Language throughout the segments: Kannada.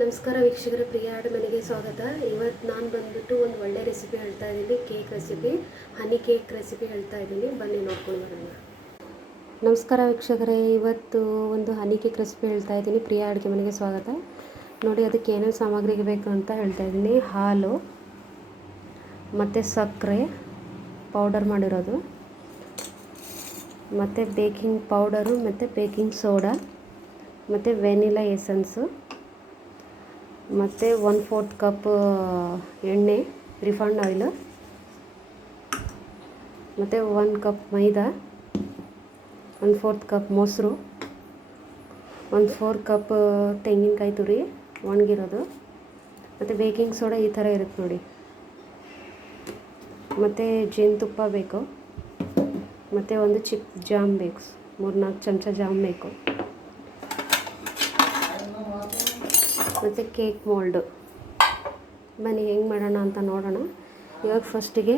ನಮಸ್ಕಾರ ವೀಕ್ಷಕರ, ಪ್ರಿಯ ಅಡುಮನೆಗೆ ಸ್ವಾಗತ. ಇವತ್ತು ನಾನು ಬಂದ್ಬಿಟ್ಟು ಒಂದು ಒಳ್ಳೆ ರೆಸಿಪಿ ಹೇಳ್ತಾ ಇದ್ದೀನಿ. Cake recipe, honey cake recipe ಹೇಳ್ತಾ ಇದ್ದೀನಿ. ಬನ್ನಿ ನೋಡ್ಕೊಂಡು ಬರೋಣ. ನಮಸ್ಕಾರ ವೀಕ್ಷಕರೇ, ಇವತ್ತು ಒಂದು ಹನಿ ಕೇಕ್ ರೆಸಿಪಿ ಹೇಳ್ತಾ ಇದ್ದೀನಿ. ಪ್ರಿಯ ಅಡುಗೆ ಮನೆಗೆ ಸ್ವಾಗತ. ನೋಡಿ, ಅದಕ್ಕೆ ಏನೇನು ಸಾಮಗ್ರಿಗೆ ಬೇಕು ಅಂತ ಹೇಳ್ತಾ ಇದ್ದೀನಿ. ಹಾಲು ಮತ್ತು ಸಕ್ಕರೆ ಪೌಡರ್ ಮಾಡಿರೋದು, ಮತ್ತು ಬೇಕಿಂಗ್ ಪೌಡರು ಮತ್ತು ಬೇಕಿಂಗ್ ಸೋಡಾ ಮತ್ತು ವೆನಿಲಾ ಎಸೆನ್ಸು ಮತ್ತು 1/4 ಕಪ್ ಎಣ್ಣೆ, ರಿಫೈಂಡ್ ಆಯಿಲು, ಮತ್ತು 1 ಕಪ್ ಮೈದಾ, 1/4 ಕಪ್ ಮೊಸರು, 1/4 ಕಪ್ ತೆಂಗಿನಕಾಯಿ ತುರಿ ಒಣಗಿರೋದು, ಮತ್ತು ಬೇಕಿಂಗ್ ಸೋಡಾ ಈ ಥರ ಇರುತ್ತೆ ನೋಡಿ, ಮತ್ತು ಜೇನುತುಪ್ಪ ಬೇಕು, ಮತ್ತು ಒಂದು ಚಿಕ್ಕ ಜಾಮ್ ಬೇಕು, 3-4 ಚಮಚ ಜಾಮ್ ಬೇಕು, ಮತ್ತು ಕೇಕ್ ಮೋಲ್ಡು. ಬನ್ನಿ ಹೆಂಗೆ ಮಾಡೋಣ ಅಂತ ನೋಡೋಣ. ಇವಾಗ ಫಸ್ಟಿಗೆ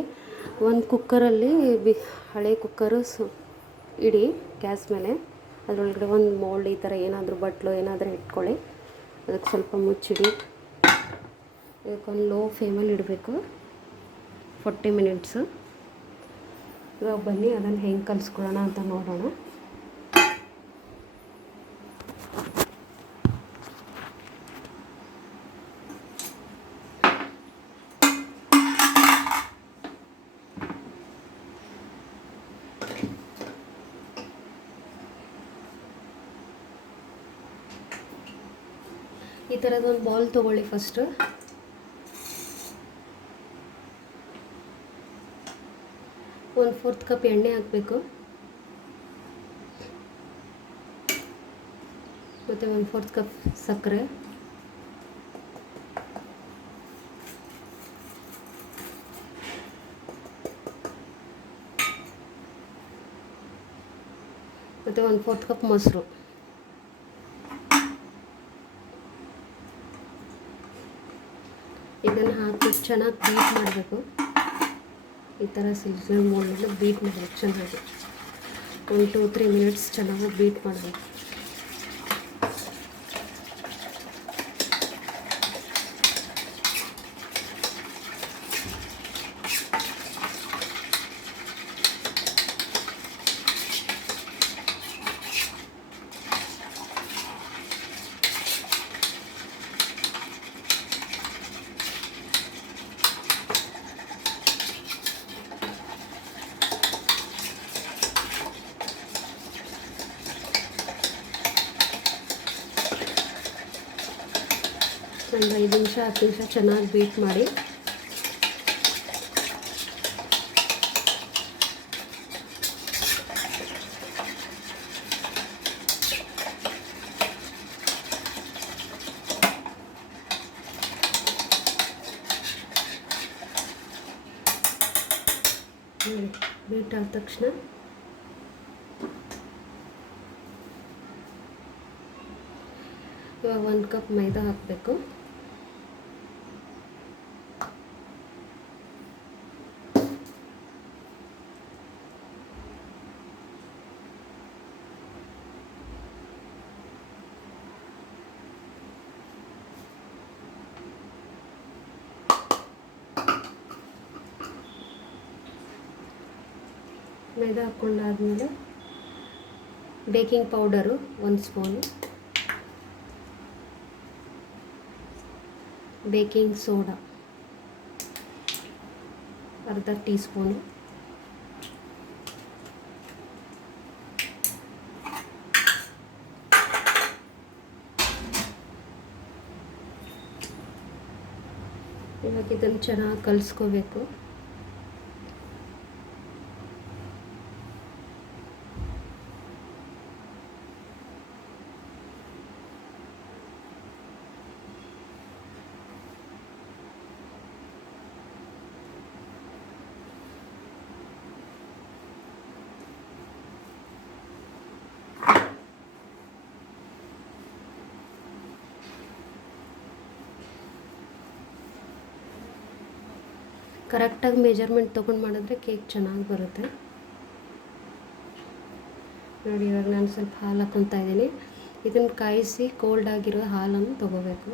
ಒಂದು ಕುಕ್ಕರಲ್ಲಿ ಹಳೆ ಕುಕ್ಕರು ಇಡಿ ಗ್ಯಾಸ್ ಮೇಲೆ. ಅದರೊಳಗಡೆ ಒಂದು ಮೋಲ್ಡ್ ಈ ಥರ ಏನಾದರೂ ಬಟ್ಲು ಏನಾದರೂ ಇಟ್ಕೊಳ್ಳಿ. ಅದಕ್ಕೆ ಸ್ವಲ್ಪ ಮುಚ್ಚಿಡಿ. ಇದಕ್ಕೊಂದು ಲೋ ಫ್ಲೇಮಲ್ಲಿ ಇಡಬೇಕು 40 ಮಿನಿಟ್ಸು. ಇವಾಗ ಬನ್ನಿ ಅದನ್ನು ಹೆಂಗೆ ಕಲಿಸ್ಕೊಳ್ಳೋಣ ಅಂತ ನೋಡೋಣ. ಈ ಥರದೊಂದು ಬೌಲ್ ತೊಗೊಳ್ಳಿ. ಫಸ್ಟು 1/4 ಕಪ್ ಎಣ್ಣೆ ಹಾಕಬೇಕು, ಮತ್ತು 1/4 ಕಪ್ ಸಕ್ಕರೆ, ಮತ್ತು 1/4 ಕಪ್ ಮೊಸರು. ಇದನ್ನು ಹಾಕಿ ಚೆನ್ನಾಗಿ ಬೀಟ್ ಮಾಡಬೇಕು. ಈ ಥರ ಸಿಲ್ಕರ್ ಮೋಲ್ಡಲ್ಲಿ ಬೀಟ್ ಮಾಡಬೇಕು ಚೆನ್ನಾಗಿ. 1-2-3 ಮಿನಿಟ್ಸ್ ಚೆನ್ನಾಗಿ ಬೀಟ್ ಮಾಡಬೇಕು. ಒಂದು 5 ನಿಮಿಷ 10 ನಿಮಿಷ ಚೆನ್ನಾಗಿ ಬೀಟ್ ಮಾಡಿ. ಬೀಟ್ ಆದ ತಕ್ಷಣ ಇವಾಗ 1 ಕಪ್ ಮೈದಾ ಹಾಕಬೇಕು. ಮೈದಾ ಹಾಕ್ಕೊಂಡಾದ್ಮೇಲೆ baking powder 1 spoon, baking soda ಅರ್ಧ ಟೀ ಸ್ಪೂನು, ಇವಾಗ ಇದನ್ನು ಚೆನ್ನಾಗಿ ಕಲಿಸ್ಕೋಬೇಕು. ಕರೆಕ್ಟಾಗಿ ಮೆಜರ್ಮೆಂಟ್ ತೊಗೊಂಡು ಮಾಡಿದ್ರೆ ಕೇಕ್ ಚೆನ್ನಾಗಿ ಬರುತ್ತೆ. ನೋಡಿ, ಇವಾಗ ನಾನು ಸ್ವಲ್ಪ ಹಾಲು ಹಾಕ್ಕೊತಾ ಇದ್ದೀನಿ. ಇದನ್ನು ಕಾಯಿಸಿ ಕೋಲ್ಡ್ ಆಗಿರೋ ಹಾಲನ್ನು ತೊಗೋಬೇಕು.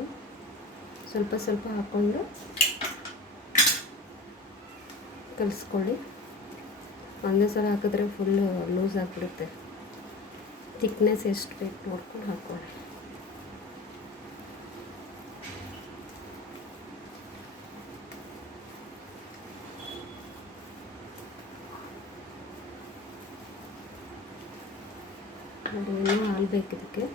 ಸ್ವಲ್ಪ ಸ್ವಲ್ಪ ಹಾಕ್ಕೊಂಡು ಕಲಿಸ್ಕೊಳ್ಳಿ. ಒಂದೇ ಸಲ ಹಾಕಿದ್ರೆ ಫುಲ್ಲು ಲೂಸ್ ಆಗಿಬಿಡುತ್ತೆ. ಥಿಕ್ನೆಸ್ ಎಷ್ಟು ಬೇಕು ನೋಡ್ಕೊಂಡು ಹಾಕ್ಕೊಳ್ಳಿ. ನೋಡಿ, ಇನ್ನೂ ಹಾಲು ಬೇಕು ಇದಕ್ಕೆ.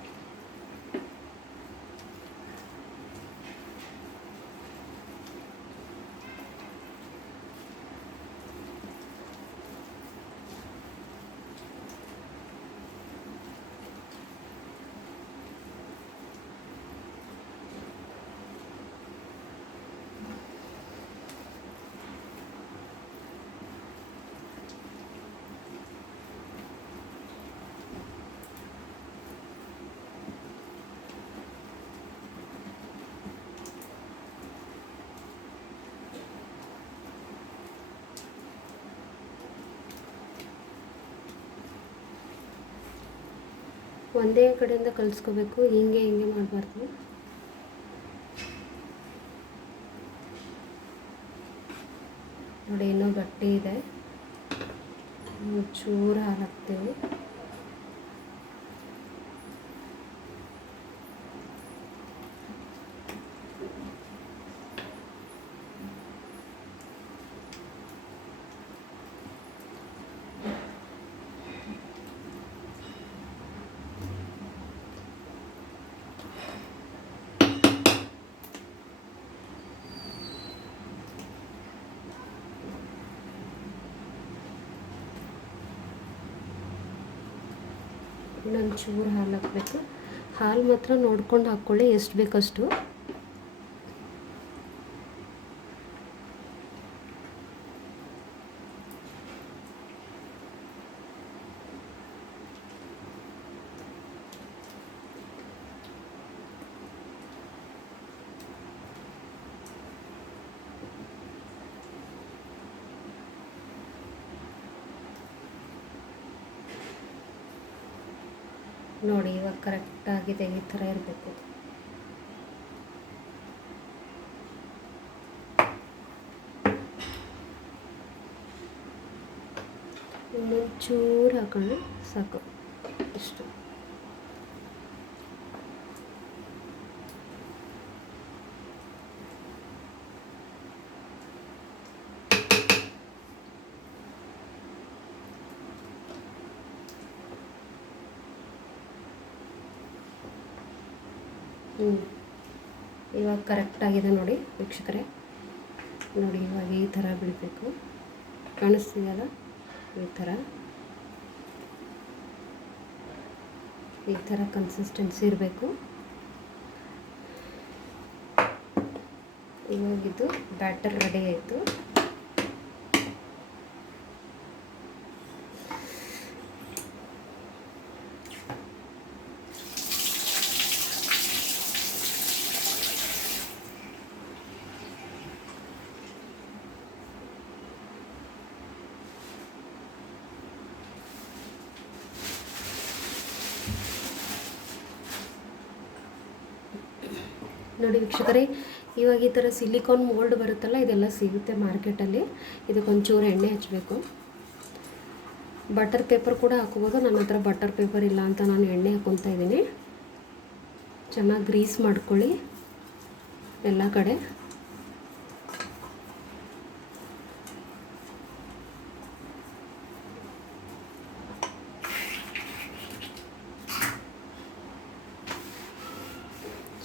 ಒಂದೇ ಕಡೆಯಿಂದ ಕಲಿಸ್ಕೋಬೇಕು, ಹಿಂಗೆ ಮಾಡಬಾರ್ದು. ನೋಡಿ, ಇನ್ನೂ ಗಟ್ಟಿ ಇದೆ. ಚೂರು ಹಾಲು ಹಾಕ್ತೀವಿ. ಇನ್ನೊಂದು ಚೂರು ಹಾಲು ಹಾಕಬೇಕು. ಹಾಲು ಮಾತ್ರ ನೋಡ್ಕೊಂಡು ಹಾಕ್ಕೊಳ್ಳಿ, ಎಷ್ಟು ಬೇಕಷ್ಟು. ನೋಡಿ, ಇವಾಗ ಕರೆಕ್ಟಾಗಿದೆ. ಈ ಥರ ಇರಬೇಕು. ಇನ್ನೊಂದು ಚೂರು ಹಾಕೋಣ, ಸಾಕು. ಇಷ್ಟು. ಇವಾಗ ಕರೆಕ್ಟಾಗಿದೆ ನೋಡಿ ವೀಕ್ಷಕರೇ. ನೋಡಿ, ಇವಾಗ ಈ ಥರ ಬಿಡಬೇಕು. ಕಾಣಿಸ್ತಿದೆಯಲ್ಲ, ಈ ಥರ ಕನ್ಸಿಸ್ಟೆನ್ಸಿ ಇರಬೇಕು. ಇವಾಗಿದು ಬ್ಯಾಟರ್ ರೆಡಿ ಆಯಿತು. ನೋಡಿ ವೀಕ್ಷಕರೇ, ಇವಾಗ ಈ ಥರ ಸಿಲಿಕಾನ್ ಮೋಲ್ಡ್ ಬರುತ್ತಲ್ಲ, ಇದೆಲ್ಲ ಸಿಗುತ್ತೆ ಮಾರ್ಕೆಟಲ್ಲಿ. ಇದಕ್ಕೊಂಚೂರು ಎಣ್ಣೆ ಹಚ್ಚಬೇಕು. ಬಟರ್ ಪೇಪರ್ ಕೂಡ ಹಾಕೋಬೋದು. ನನ್ನ ಹತ್ರ ಬಟರ್ ಪೇಪರ್ ಇಲ್ಲ ಅಂತ ನಾನು ಎಣ್ಣೆ ಹಾಕ್ಕೊತಾ ಇದ್ದೀನಿ. ಚೆನ್ನಾಗಿ ಗ್ರೀಸ್ ಮಾಡ್ಕೊಳ್ಳಿ ಎಲ್ಲ ಕಡೆ.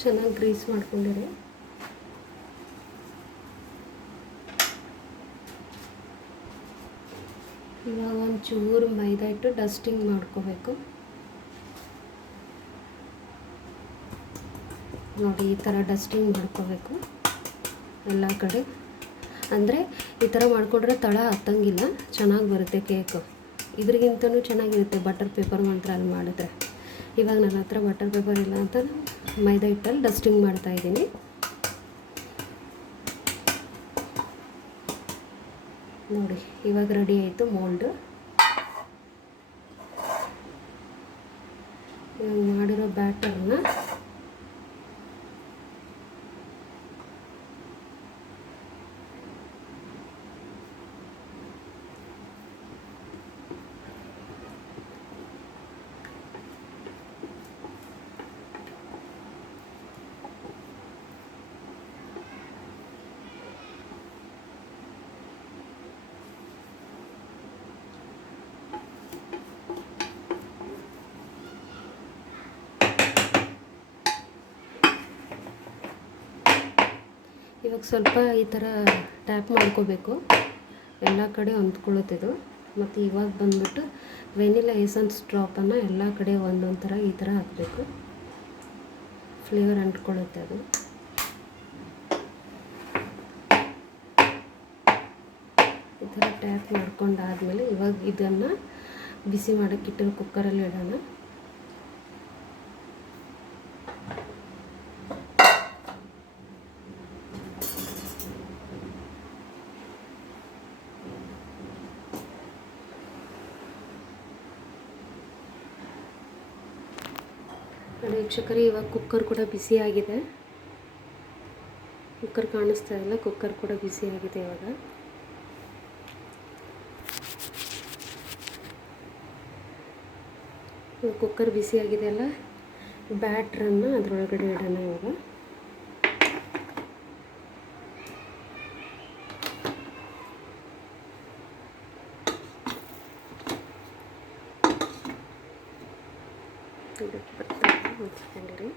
ಚೆನ್ನಾಗಿ ಗ್ರೀಸ್ ಮಾಡ್ಕೊಂಡಿರಿ. ಇವಾಗ ಒಂಚೂರು ಮೈದಾ ಇಟ್ಟು ಡಸ್ಟಿಂಗ್ ಮಾಡ್ಕೋಬೇಕು. ನೋಡಿ, ಈ ಥರ ಡಸ್ಟಿಂಗ್ ಮಾಡ್ಕೋಬೇಕು ಎಲ್ಲ ಕಡೆ. ಅಂದರೆ ಈ ಥರ ಮಾಡಿಕೊಂಡ್ರೆ ತಳ ಹತ್ತಂಗಿಲ್ಲ, ಚೆನ್ನಾಗಿ ಬರುತ್ತೆ ಕೇಕು. ಇದ್ರಿಗಿಂತನೂ ಚೆನ್ನಾಗಿರುತ್ತೆ ಬಟರ್ ಪೇಪರ್ ಮಾತ್ರ ಅಲ್ಲಿ ಮಾಡಿದ್ರೆ. ಇವಾಗ ನನ್ನ ಹತ್ರ ಬಟರ್ ಪೇಪರ್ ಇಲ್ಲ ಅಂತ ಮೈದಾ ಹಿಟ್ಟಲ್ಲಿ ಡಸ್ಟಿಂಗ್ ಮಾಡ್ತಾಯಿದ್ದೀನಿ. ನೋಡಿ, ಇವಾಗ ರೆಡಿ ಆಯಿತು ಮೋಲ್ಡು. ಇವಾಗ ಮಾಡಿರೋ ಬ್ಯಾಟರ್ನ ಇವಾಗ ಸ್ವಲ್ಪ ಈ ಥರ ಟ್ಯಾಪ್ ಮಾಡ್ಕೋಬೇಕು, ಎಲ್ಲ ಕಡೆ ಹೊಂದ್ಕೊಳ್ಳುತ್ತಿದ್ದು. ಮತ್ತು ಇವಾಗ ಬಂದ್ಬಿಟ್ಟು ವೆನಿಲಾ ಎಸೆನ್ಸ್ ಡ್ರಾಪನ್ನು ಎಲ್ಲ ಕಡೆ ಒಂದೊಂದು ಥರ ಈ ಥರ ಹಾಕಬೇಕು, ಫ್ಲೇವರ್ ಅಂಟ್ಕೊಳ್ಳುತ್ತೆ ಅದು. ಈ ಥರ ಟ್ಯಾಪ್ ಮಾಡ್ಕೊಂಡಾದಮೇಲೆ ಇವಾಗ ಇದನ್ನು ಬಿಸಿ ಮಾಡೋಕ್ಕಿಟ್ಟಿರೋ ಕುಕ್ಕರಲ್ಲಿ ಇಡೋಣ. ನೋಡಿ ವೀಕ್ಷಕರೇ, ಇವಾಗ ಕುಕ್ಕರ್ ಕೂಡ ಬಿಸಿಯಾಗಿದೆ. ಕುಕ್ಕರ್ ಕಾಣಿಸ್ತಾ ಇಲ್ಲ, ಕುಕ್ಕರ್ ಕೂಡ ಬಿಸಿಯಾಗಿದೆ. ಇವಾಗ ಕುಕ್ಕರ್ ಬಿಸಿಯಾಗಿದೆ ಅಲ್ಲ, ಬ್ಯಾಟ್ರನ್ನು ಅದರೊಳಗಡೆ ಇಡೋಣ. ಇವಾಗ ಮುಚ್ಚಿಕೊಂಡಿರಿ.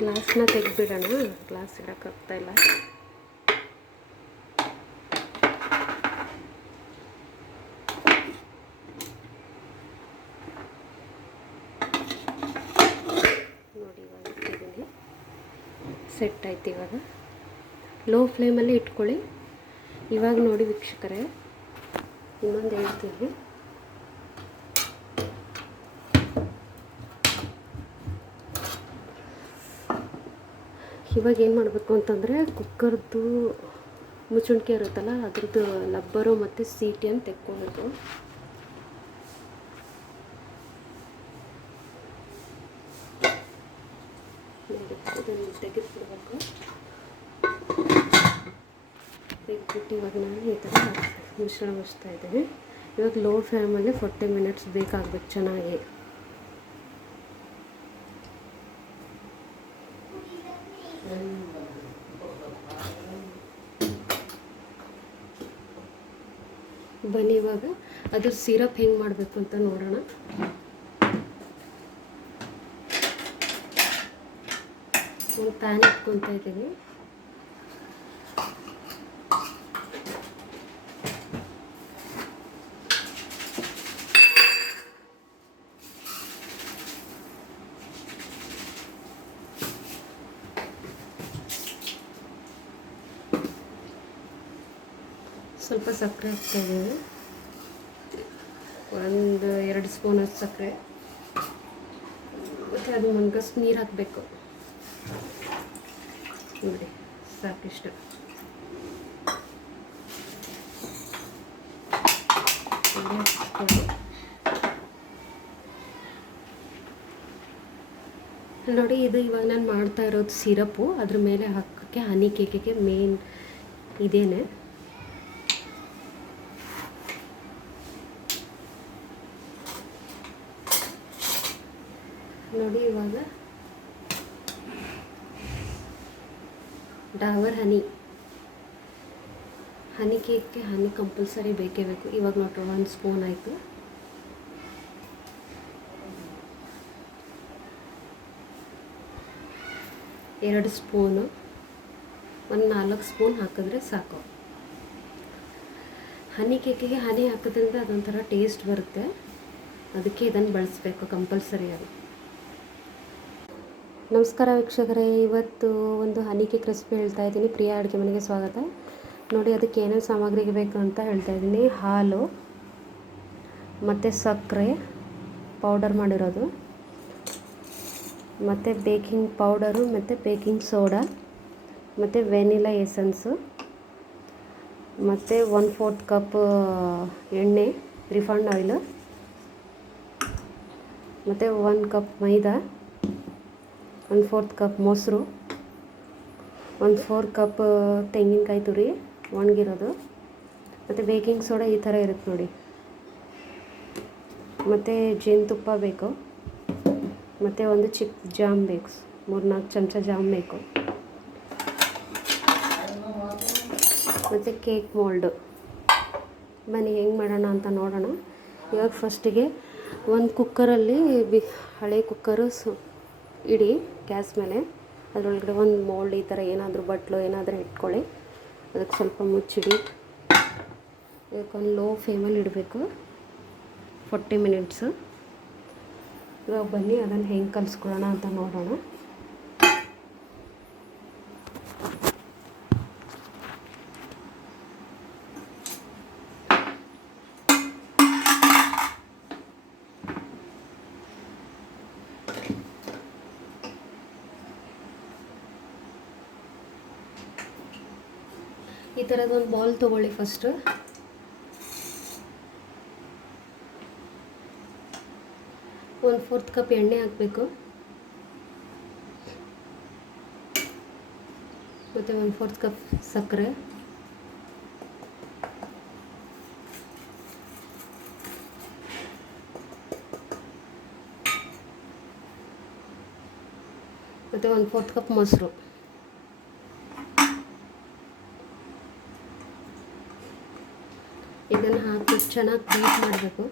ಗ್ಲಾಸ್ನ ತೆಗೆದ್ಬಿಡೋಣ, ಗ್ಲಾಸ್ ಇಡೋಕ್ಕಾಗ್ತಾಯಿಲ್ಲ. ನೋಡಿ ಇವಾಗ ಇಟ್ಟಿದ್ದೀನಿ, ಸೆಟ್ ಆಯ್ತು. ಇವಾಗ ಲೋ ಫ್ಲೇಮಲ್ಲಿ ಇಟ್ಕೊಳ್ಳಿ. ಇವಾಗ ನೋಡಿ ವೀಕ್ಷಕರೇ, ಇನ್ನೊಂದು ಹೇಳ್ತೀನಿ. ಇವಾಗ ಏನು ಮಾಡಬೇಕು ಅಂತಂದರೆ, ಕುಕ್ಕರ್ದು ಮುಚ್ಚಣಿಕೆ ಇರುತ್ತಲ್ಲ, ಅದ್ರದ್ದು ಲಬ್ಬರು ಮತ್ತು ಸೀಟಿಯನ್ನು ತೆಕ್ಕೊಬೇಕು. ಇದನ್ನು ತೆಗೆದುಬಿಡ್ಬೇಕು. ತೆಗೆದ್ಬಿಟ್ಟು ಇವಾಗ ನಾನು ಈ ಥರ ಮಿಶ್ರಣ ಮುಚ್ತಾ ಇದ್ದೇನೆ. ಇವಾಗ ಲೋ ಫ್ಲೇಮಲ್ಲಿ 40 ಮಿನಿಟ್ಸ್ ಬೇಕಾಗಬೇಕು ಚೆನ್ನಾಗಿ. ಬನ್ನಿ ಇವಾಗ ಅದ್ರ ಸಿರಪ್ ಹೆಂಗೆ ಮಾಡಬೇಕು ಅಂತ ನೋಡೋಣ. ಒಂದು ಪ್ಯಾನ್ ಇಟ್ಕೊತಾ ಇದ್ದೀನಿ. ಸ್ವಲ್ಪ ಸಕ್ಕರೆ ಹಾಕ್ತಾಯಿದ್ದೀನಿ, 1-2 ಸ್ಪೂನ್ ಅಷ್ಟು ಸಕ್ಕರೆ. ಮತ್ತು ಅದು ಒಂದಷ್ಟು ನೀರು ಹಾಕಬೇಕು. ನೋಡಿ ಸಾಕಿಷ್ಟ. ನೋಡಿ ಇದು ಇವಾಗ ನಾನು ಮಾಡ್ತಾ ಇರೋದು ಸಿರಪ್ಪು. ಅದ್ರ ಮೇಲೆ ಹಾಕೋಕ್ಕೆ ಹನಿ ಕೇಕಿಗೆ ಮೇನ್ ಇದೇನೆ. ನೋಡಿ ಇವಾಗ ಡಾಬರ್ ಹನಿ ಕೇಕ್ಗೆ ಹನಿ ಕಂಪಲ್ಸರಿ ಬೇಕೇ ಬೇಕು. ಇವಾಗ ನೋಡ್ರಿ 1 ಸ್ಪೂನ್ ಆಯಿತು. ಎರಡು ಸ್ಪೂನು, 4 ಸ್ಪೂನ್ ಹಾಕಿದ್ರೆ ಸಾಕು. ಹನಿ ಕೇಕಿಗೆ ಹನಿ ಹಾಕೋದ್ರಿಂದ ಅದೊಂಥರ ಟೇಸ್ಟ್ ಬರುತ್ತೆ, ಅದಕ್ಕೆ ಇದನ್ನು ಬಳಸಬೇಕು ಕಂಪಲ್ಸರಿಯಾಗಿ. ನಮಸ್ಕಾರ ವೀಕ್ಷಕರೇ, ಇವತ್ತು ಒಂದು ಹನಿ ಕೇಕ್ ರೆಸಿಪಿ ಹೇಳ್ತಾ ಇದ್ದೀನಿ. ಪ್ರಿಯಾ ಅಡುಗೆ ಮನೆಗೆ ಸ್ವಾಗತ. ನೋಡಿ ಅದಕ್ಕೆ ಏನೇನು ಸಾಮಗ್ರಿಗೆ ಬೇಕು ಅಂತ ಹೇಳ್ತಾ ಇದ್ದೀನಿ. ಹಾಲು ಮತ್ತು ಸಕ್ಕರೆ ಪೌಡರ್ ಮಾಡಿರೋದು, ಮತ್ತು ಬೇಕಿಂಗ್ ಪೌಡರು ಮತ್ತು ಬೇಕಿಂಗ್ ಸೋಡಾ ಮತ್ತು ವೆನಿಲಾ ಎಸೆನ್ಸು, ಮತ್ತು 1/4 ಕಪ್ ಎಣ್ಣೆ ರಿಫೈಂಡ್ ಆಯಿಲು, ಮತ್ತು 1 ಕಪ್ ಮೈದಾ, 1/4 ಕಪ್ ಮೊಸರು, 1/4 ಕಪ್ ತೆಂಗಿನಕಾಯಿ ತುರಿ ಒಣಗಿರೋದು, ಮತ್ತು ಬೇಕಿಂಗ್ ಸೋಡಾ ಈ ಥರ ಇರುತ್ತೆ ನೋಡಿ, ಮತ್ತು ಜೇನುತುಪ್ಪ ಬೇಕು, ಮತ್ತು ಒಂದು ಚಿಕ್ಕ ಜಾಮ್ ಬೇಕು. 3-4 ಚಮಚ ಜಾಮ್ ಬೇಕು. ಮತ್ತು ಕೇಕ್ ಮೋಲ್ಡು ಬನ್ನಿ ಹೆಂಗೆ ಮಾಡೋಣ ಅಂತ ನೋಡೋಣ. ಇವಾಗ ಫಸ್ಟಿಗೆ ಒಂದು ಕುಕ್ಕರಲ್ಲಿ ಹಳೆ ಕುಕ್ಕರು ಇಡಿ ಗ್ಯಾಸ್ ಮೇಲೆ. ಅದರೊಳಗಡೆ ಒಂದು ಮೋಲ್ಡ್ ಈ ಥರ ಏನಾದರೂ ಬಟ್ಲು ಏನಾದರೂ ಇಟ್ಕೊಳ್ಳಿ. ಅದಕ್ಕೆ ಸ್ವಲ್ಪ ಮುಚ್ಚಿಡಿ. ಇದಕ್ಕೊಂದು ಲೋ ಫ್ಲೇಮಲ್ಲಿ ಇಡಬೇಕು 40 ಮಿನಿಟ್ಸು. ಇವಾಗ ಬನ್ನಿ ಅದನ್ನು ಹೆಂಗೆ ಕಲಿಸ್ಕೊಳ್ಳೋಣ ಅಂತ ನೋಡೋಣ. ಈ ಥರದೊಂದು ಬೌಲ್ ತೊಗೊಳ್ಳಿ. ಫಸ್ಟು ಒಂದು 4 ಕಪ್ ಎಣ್ಣೆ ಹಾಕಬೇಕು. ಮತ್ತು 1/4 ಕಪ್ ಸಕ್ಕರೆ, ಮತ್ತು 1/4 ಕಪ್ ಮೊಸರು. ಇದನ್ನು ಹಾಕಿ ಚೆನ್ನಾಗಿ ಬೀಟ್ ಮಾಡಬೇಕು.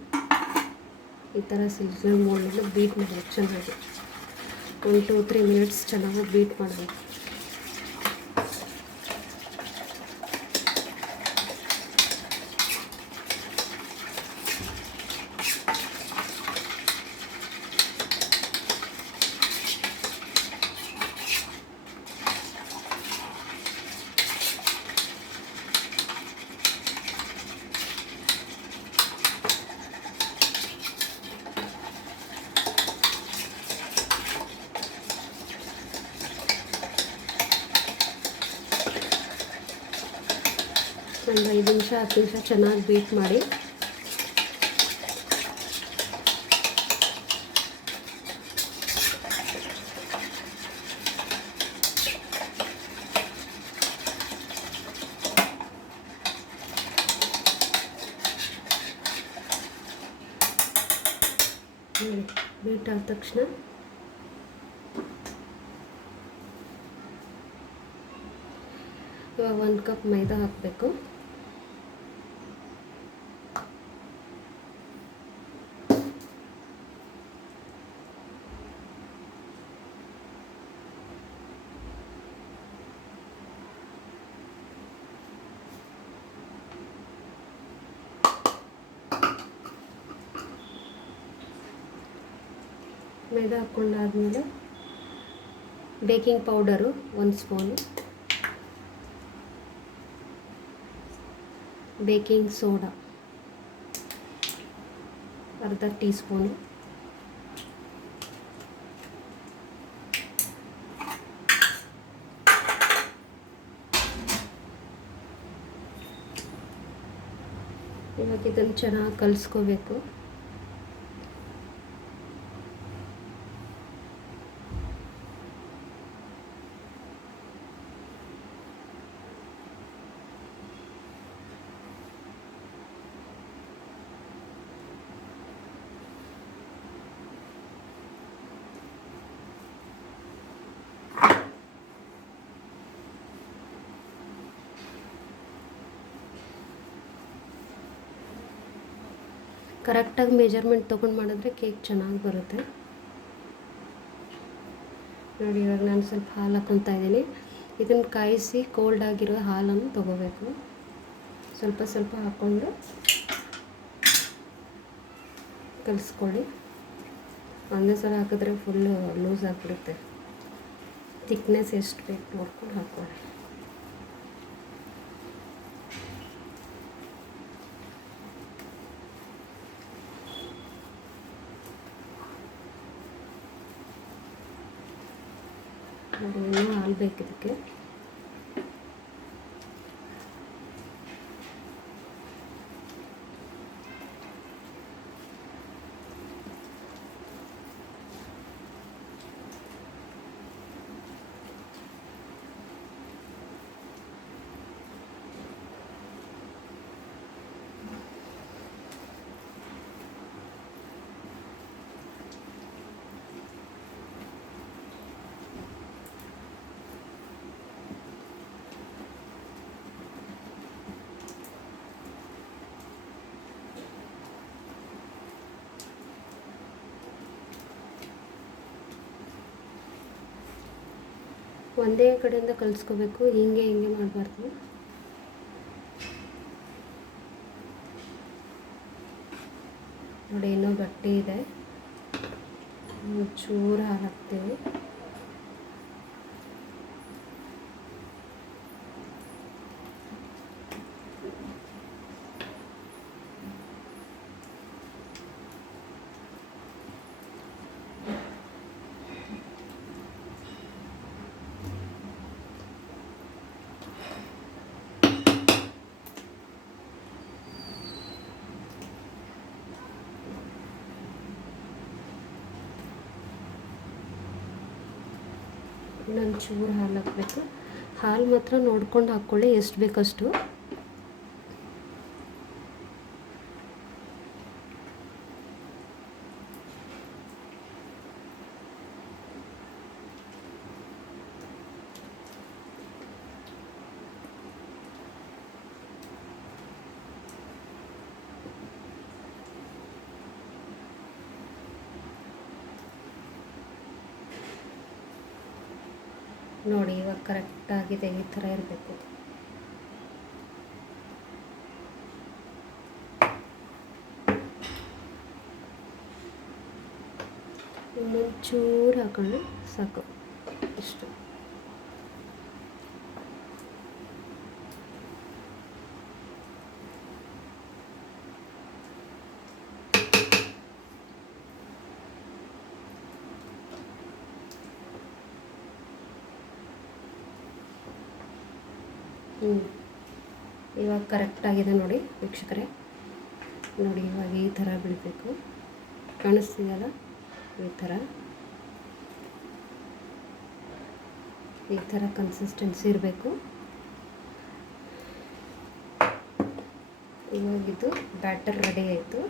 ಈ ಥರ ಸಿಲ್ಸರ್ ಮೋಲ್ಡಲ್ಲಿ ಬೀಟ್ ಮಾಡಬೇಕು ಚೆನ್ನಾಗಿ. 1-2-3 ಮಿನಿಟ್ಸ್ ಚೆನ್ನಾಗಿ ಬೀಟ್ ಮಾಡಬೇಕು. ಒಂದು 5 ನಿಮಿಷ 10 ನಿಮಿಷ ಚೆನ್ನಾಗಿ ಬೀಟ್ ಮಾಡಿ. ಬೀಟ್ ಆದ ತಕ್ಷಣ ಇವಾಗ 1 ಕಪ್ ಮೈದಾ ಹಾಕಬೇಕು. ಮೈದಾ ಹಾಕ್ಕೊಂಡಾದ್ಮೇಲೆ baking powder 1 spoon, baking soda ಅರ್ಧ ಟೀ ಸ್ಪೂನು, ಇವಾಗ ಇದನ್ನು ಚೆನ್ನಾಗಿ ಕಲಿಸ್ಕೋಬೇಕು. ಕರೆಕ್ಟಾಗಿ ಮೆಜರ್ಮೆಂಟ್ ತೊಗೊಂಡು ಮಾಡಿದ್ರೆ ಕೇಕ್ ಚೆನ್ನಾಗಿ ಬರುತ್ತೆ. ನೋಡಿ ಇವಾಗ ನಾನು ಸ್ವಲ್ಪ ಹಾಲು ಹಾಕ್ಕೊತಾ ಇದ್ದೀನಿ. ಇದನ್ನು ಕಾಯಿಸಿ ಕೋಲ್ಡ್ ಆಗಿರೋ ಹಾಲನ್ನು ತೊಗೋಬೇಕು. ಸ್ವಲ್ಪ ಸ್ವಲ್ಪ ಹಾಕ್ಕೊಂಡು ಕಲಿಸ್ಕೊಳ್ಳಿ. ಒಂದೇ ಸಲ ಹಾಕಿದ್ರೆ ಫುಲ್ಲು ಲೂಸ್ ಆಗಿಬಿಡುತ್ತೆ. ಥಿಕ್ನೆಸ್ ಎಷ್ಟು ಬೇಕು ನೋಡ್ಕೊಂಡು ಹಾಕ್ಕೊಳ್ಳಿ. ನೋಡಿ ಇನ್ನೂ ಹಾಲು ಬೇಕು ಇದಕ್ಕೆ. ಒಂದೇ ಕಡೆಯಿಂದ ಕಲಿಸ್ಕೋಬೇಕು, ಹಿಂಗೆ ಮಾಡಬಾರ್ದು. ನೋಡಿ ಇನ್ನೂ ಗಟ್ಟಿ ಇದೆ, ಚೂರು ಹಾಲು ಹಾಕ್ತೀವಿ. ಇನ್ನೊಂದು ಚೂರು ಹಾಲು ಹಾಕಬೇಕು. ಹಾಲು ಮಾತ್ರ ನೋಡ್ಕೊಂಡು ಹಾಕ್ಕೊಳ್ಳಿ, ಎಷ್ಟು ಬೇಕಷ್ಟು. ನೋಡಿ ಇವಾಗ ಕರೆಕ್ಟಾಗಿದೆ, ಈ ಥರ ಇರಬೇಕು. ಇನ್ನೊಂದು ಚೂರು ಹಾಕೋಣ, ಸಾಕು, ಇಷ್ಟು. ಇವಾಗ ಕರೆಕ್ಟಾಗಿದೆ ನೋಡಿ ವೀಕ್ಷಕರೇ. ನೋಡಿ ಇವಾಗ ಈ ಥರ ಬಿಡಬೇಕು, ಕಾಣಿಸ್ತಿದೆಯಲ್ಲ, ಈ ಥರ ಕನ್ಸಿಸ್ಟೆನ್ಸಿ ಇರಬೇಕು. ಇವಾಗಿದ್ದು ಬ್ಯಾಟರ್ ರೆಡಿ ಆಯಿತು.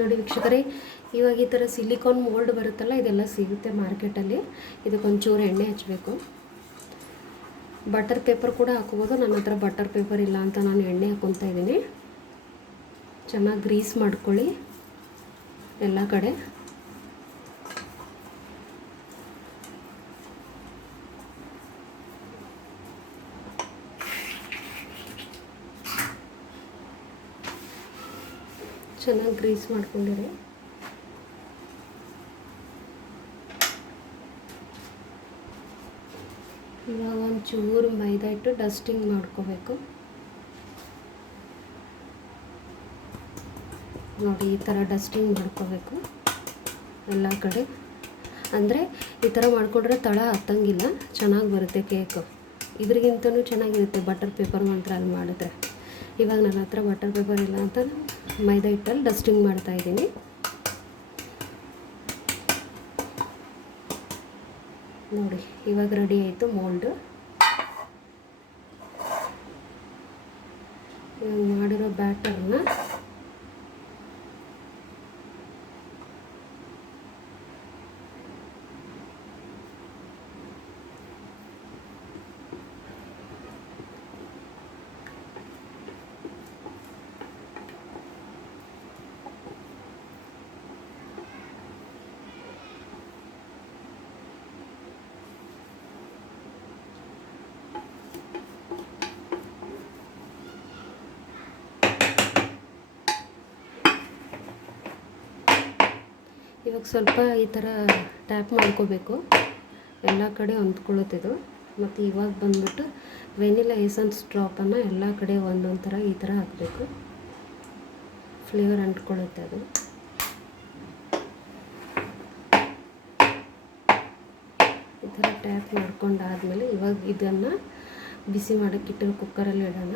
ನೋಡಿ ವೀಕ್ಷಕರೇ, ಇವಾಗ ಈ ಥರ ಸಿಲಿಕಾನ್ ಮೋಲ್ಡ್ ಬರುತ್ತಲ್ಲ, ಇದೆಲ್ಲ ಸಿಗುತ್ತೆ ಮಾರ್ಕೆಟಲ್ಲಿ. ಇದಕ್ಕೊಂಚೂರು ಎಣ್ಣೆ ಹಚ್ಚಬೇಕು. ಬಟರ್ ಪೇಪರ್ ಕೂಡ ಹಾಕೋಬೋದು. ನನ್ನ ಹತ್ರ ಬಟರ್ ಪೇಪರ್ ಇಲ್ಲ ಅಂತ ನಾನು ಎಣ್ಣೆ ಹಾಕ್ಕೊತಾ ಇದ್ದೀನಿ. ಚೆನ್ನಾಗಿ ಗ್ರೀಸ್ ಮಾಡ್ಕೊಳ್ಳಿ ಎಲ್ಲ ಕಡೆ. ಚೆನ್ನಾಗಿ ಗ್ರೀಸ್ ಮಾಡ್ಕೊಂಡಿರಿ. ಇವಾಗ ಒಂಚೂರು ಮೈದಾ ಇಟ್ಟು ಡಸ್ಟಿಂಗ್ ಮಾಡ್ಕೋಬೇಕು. ನೋಡಿ ಈ ಥರ ಡಸ್ಟಿಂಗ್ ಮಾಡ್ಕೋಬೇಕು ಎಲ್ಲ ಕಡೆ. ಅಂದರೆ ಈ ಥರ ಮಾಡಿಕೊಂಡ್ರೆ ತಳ ಹತ್ತಂಗಿಲ್ಲ, ಚೆನ್ನಾಗಿ ಬರುತ್ತೆ ಕೇಕು. ಇದ್ರಿಗಿಂತನೂ ಚೆನ್ನಾಗಿರುತ್ತೆ ಬಟರ್ ಪೇಪರ್ ಮಾತ್ರ ಅಲ್ಲಿ ಮಾಡಿದ್ರೆ. ಇವಾಗ ನನ್ನ ಹತ್ರ ಬಟರ್ ಪೇಪರ್ ಇಲ್ಲ ಅಂತ ಮೈದಾ ಹಿಟ್ಟಲ್ಲಿ ಡಸ್ಟಿಂಗ್ ಮಾಡ್ತಾಯಿದ್ದೀನಿ. ನೋಡಿ ಇವಾಗ ರೆಡಿ ಆಯಿತು ಮೋಲ್ಡು. ಇವಾಗ ಮಾಡಿರೋ ಬ್ಯಾಟರ್ನ ಇವಾಗ ಸ್ವಲ್ಪ ಈ ಥರ ಟ್ಯಾಪ್ ಮಾಡ್ಕೋಬೇಕು, ಎಲ್ಲ ಕಡೆ ಹೊಂದ್ಕೊಳ್ಳುತ್ತಿದ್ದು. ಮತ್ತು ಇವಾಗ ಬಂದ್ಬಿಟ್ಟು ವೆನಿಲಾ ಎಸೆನ್ಸ್ ಡ್ರಾಪನ್ನು ಎಲ್ಲ ಕಡೆ ಒಂದೊಂದು ಥರ ಈ ಥರ ಹಾಕಬೇಕು, ಫ್ಲೇವರ್ ಅಂಟ್ಕೊಳ್ಳುತ್ತೆ ಅದು. ಈ ಥರ ಟ್ಯಾಪ್ ಮಾಡ್ಕೊಂಡಾದಮೇಲೆ ಇವಾಗ ಇದನ್ನು ಬಿಸಿ ಮಾಡೋಕ್ಕಿಟ್ಟಿರೋ ಕುಕ್ಕರಲ್ಲಿ ಇಡೋಣ.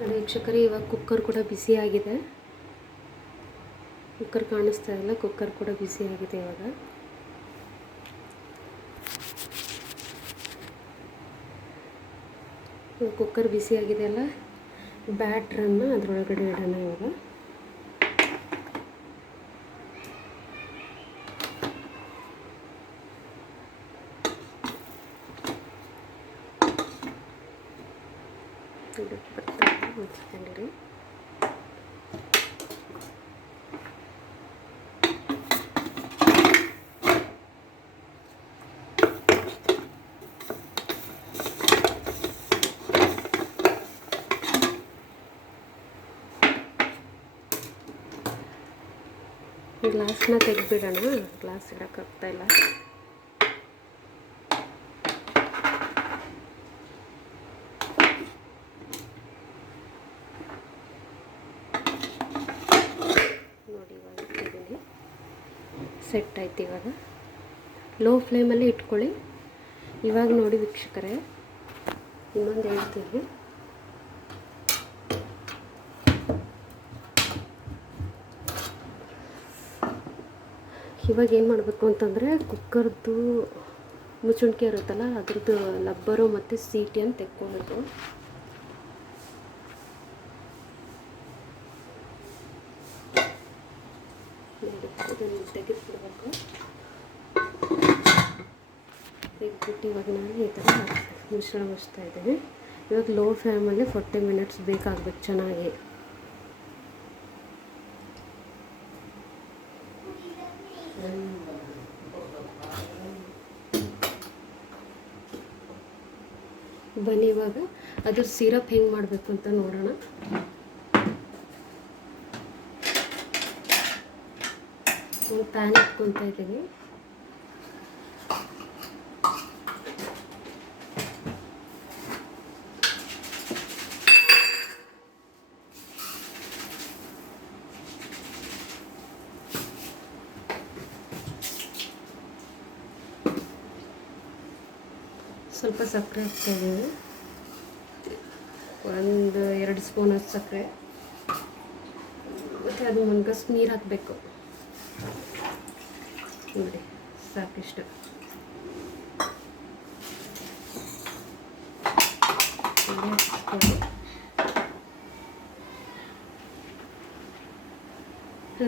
ನೋಡಿ ವೀಕ್ಷಕರೇ, ಇವಾಗ ಕುಕ್ಕರ್ ಕೂಡ ಬಿಸಿಯಾಗಿದೆ. ಕುಕ್ಕರ್ ಕಾಣಿಸ್ತಾ ಇಲ್ಲ, ಕುಕ್ಕರ್ ಕೂಡ ಬಿಸಿಯಾಗಿದೆ. ಇವಾಗ ಕುಕ್ಕರ್ ಬಿಸಿಯಾಗಿದೆ ಅಲ್ಲ, ಬ್ಯಾಟ್ರನ್ನು ಅದರೊಳಗಡೆ ಇಡೋಣ. ಇವಾಗ ಮುಚ್ಚಿಕೊಂಡಿರಿ. ಗ್ಲಾಸ್ನ ತೆಗೆದ್ಬಿಡೋಣ, ಗ್ಲಾಸ್ ಇಡೋಕ್ಕಾಗ್ತಾಯಿಲ್ಲ. ನೋಡಿ ಇವಾಗ ಇಟ್ಟಿದ್ದೀನಿ, ಸೆಟ್ ಆಯ್ತು. ಇವಾಗ ಲೋ ಫ್ಲೇಮಲ್ಲಿ ಇಟ್ಕೊಳ್ಳಿ. ಇವಾಗ ನೋಡಿ ವೀಕ್ಷಕರೇ, ಇನ್ನೊಂದು ಹೇಳ್ತೀನಿ. ಇವಾಗ ಏನು ಮಾಡಬೇಕು ಅಂತಂದರೆ, ಕುಕ್ಕರ್ದು ಮುಚ್ಚುಣಿಕೆ ಇರುತ್ತಲ್ಲ, ಅದ್ರದ್ದು ಲಬ್ಬರು ಮತ್ತು ಸೀಟಿಯನ್ನು ತೆಕ್ಕೊಬೇಕು. ನೋಡಿ, ಇದನ್ನು ತೆಗೆದುಬಿಡ್ಬೇಕು. ತೆಗೆದ್ಬಿಟ್ಟು ಇವಾಗ ನಾನು ಈ ಥರ ಮಿಶ್ರಣ ಮುಚ್ತಾ ಇದ್ದೀನಿ. ಇವಾಗ ಲೋ ಫ್ಲೇಮಲ್ಲಿ 40 ಮಿನಿಟ್ಸ್ ಬೇಕಾಗಬೇಕು ಚೆನ್ನಾಗಿ. ಬನ್ನಿ ಇವಾಗ ಅದ್ರ ಸಿರಪ್ ಹೆಂಗೆ ಮಾಡಬೇಕು ಅಂತ ನೋಡೋಣ. ಒಂದು ಪ್ಯಾನ್ ಇಟ್ಕೊತಾ ಇದ್ದೀನಿ. ಸ್ವಲ್ಪ ಸಕ್ಕರೆ ಹಾಕ್ತಾ ಇದ್ದೀವಿ, 1-2 ಸ್ಪೂನ್ ಅಷ್ಟು ಸಕ್ಕರೆ. ಮತ್ತು ಅದು ಮುನ್ಗಷ್ಟು ನೀರು ಹಾಕಬೇಕು. ನೋಡಿ ಸಾಕಿಷ್ಟು.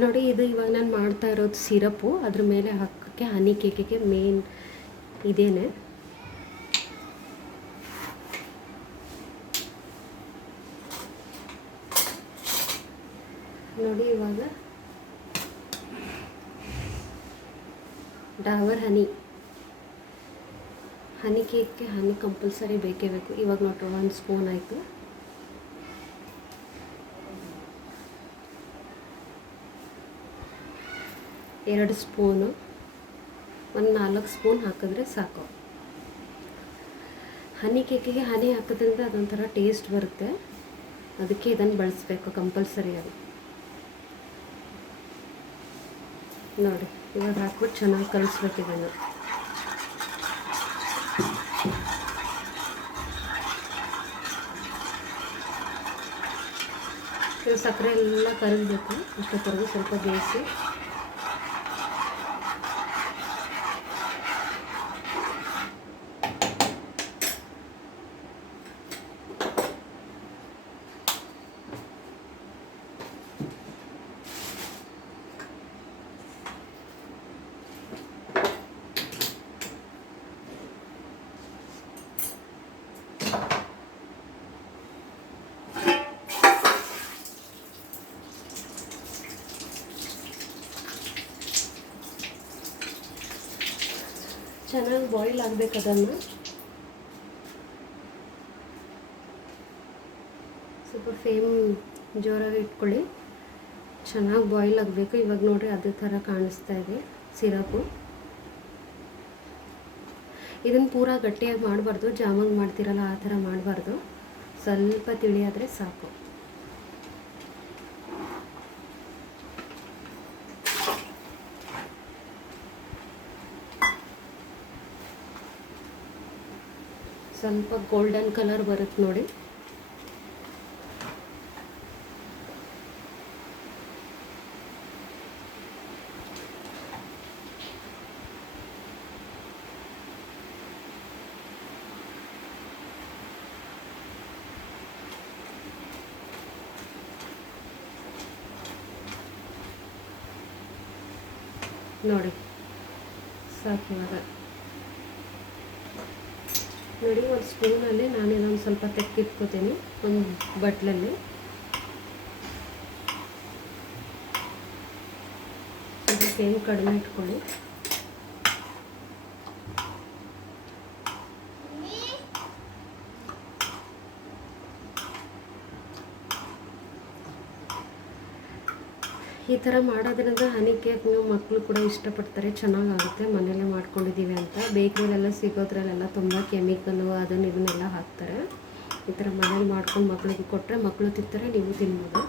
ನೋಡಿ, ಇದು ಇವಾಗ ನಾನು ಮಾಡ್ತಾ ಇರೋದು ಸಿರಪ್ಪು. ಅದ್ರ ಮೇಲೆ ಹಾಕೋಕ್ಕೆ ಹನಿ ಕೇಕಿಗೆ ಮೇನ್ ಇದೇನೆ. ನೋಡಿ ಇವಾಗ ಡಾಬರ್ ಹನಿ ಕೇಕ್ಗೆ ಹನಿ ಕಂಪಲ್ಸರಿ ಬೇಕೇ ಬೇಕು. ಇವಾಗ ನೋಡ್ರಿ 1 ಸ್ಪೂನ್ ಆಯಿತು. ಎರಡು ಸ್ಪೂನು, 4 ಸ್ಪೂನ್ ಹಾಕಿದ್ರೆ ಸಾಕು. ಹನಿ ಕೇಕಿಗೆ ಹನಿ ಹಾಕೋದ್ರಿಂದ ಅದೊಂಥರ ಟೇಸ್ಟ್ ಬರುತ್ತೆ. ಅದಕ್ಕೆ ಇದನ್ನು ಬಳಸಬೇಕು ಕಂಪಲ್ಸರಿ. ಅದು ನೋಡಿ, ಇವಾಗ ಹಾಕ್ಬಿಟ್ಟು ಚೆನ್ನಾಗಿ ಕಲಿಸ್ಬೇಕು ಇದನ್ನು. ಸಕ್ಕರೆ ಎಲ್ಲ ಕರಗಬೇಕು, ಅಷ್ಟೊತ್ತವರೆಗೂ ಸ್ವಲ್ಪ ಬೇಯಿಸಿ. ಚೆನ್ನಾಗಿ ಬಾಯ್ಲ್ ಆಗಬೇಕು. ಅದನ್ನು ಸ್ವಲ್ಪ ಫ್ಲೇಮ್ ಜೋರಾಗಿ ಇಟ್ಕೊಳ್ಳಿ. ಚೆನ್ನಾಗಿ ಬಾಯ್ಲ್ ಆಗಬೇಕು. ಇವಾಗ ನೋಡಿರಿ ಅದೇ ಥರ ಕಾಣಿಸ್ತಾ ಇದೆ ಸಿರಪು. ಇದನ್ನು ಪೂರಾ ಗಟ್ಟಿಯಾಗಿ ಮಾಡಬಾರ್ದು, ಜಾಮೂನ್ ಮಾಡ್ತೀರಲ್ಲ ಆ ಥರ ಮಾಡಬಾರ್ದು. ಸ್ವಲ್ಪ ತಿಳಿಯಾದರೆ ಸಾಕು. ಸ್ವಲ್ಪ ಗೋಲ್ಡನ್ ಕಲರ್ ಬರುತ್ತೆ ನೋಡಿ. ನೋಡಿ ಸಾಕು. ಇವಾಗ ನೋಡಿ ಒಂದು ಸ್ಪೂನಲ್ಲಿ ನಾನು ಇದೊಂದು ಸ್ವಲ್ಪ ತೆಕ್ಕಿಟ್ಕೋತೀನಿ ಒಂದು ಬಟ್ಲಲ್ಲಿ. ಸ್ವಲ್ಪ ಫ್ಲೇಮ್ ಕಡಿಮೆ ಇಟ್ಕೊಳ್ಳಿ. ಈ ಥರ ಮಾಡೋದ್ರಿಂದ ಹನಿ ಕೇಕ್ ನೀವು ಮಕ್ಕಳು ಕೂಡ ಇಷ್ಟಪಡ್ತಾರೆ, ಚೆನ್ನಾಗಾಗುತ್ತೆ. ಮನೆಯಲ್ಲೇ ಮಾಡ್ಕೊಂಡಿದ್ದೀವಿ ಅಂತ. ಬೇಕ್ರಿಲೆಲ್ಲ ಸಿಗೋದ್ರಲ್ಲೆಲ್ಲ ತುಂಬ ಕೆಮಿಕಲ್ಲು ಅದನ್ನು ಇದನ್ನೆಲ್ಲ ಹಾಕ್ತಾರೆ. ಈ ಥರ ಮನೇಲಿ ಮಾಡ್ಕೊಂಡು ಮಕ್ಕಳಿಗೆ ಕೊಟ್ಟರೆ ಮಕ್ಕಳು ತಿಂತಾರೆ, ನೀವು ತಿನ್ಬೋದು.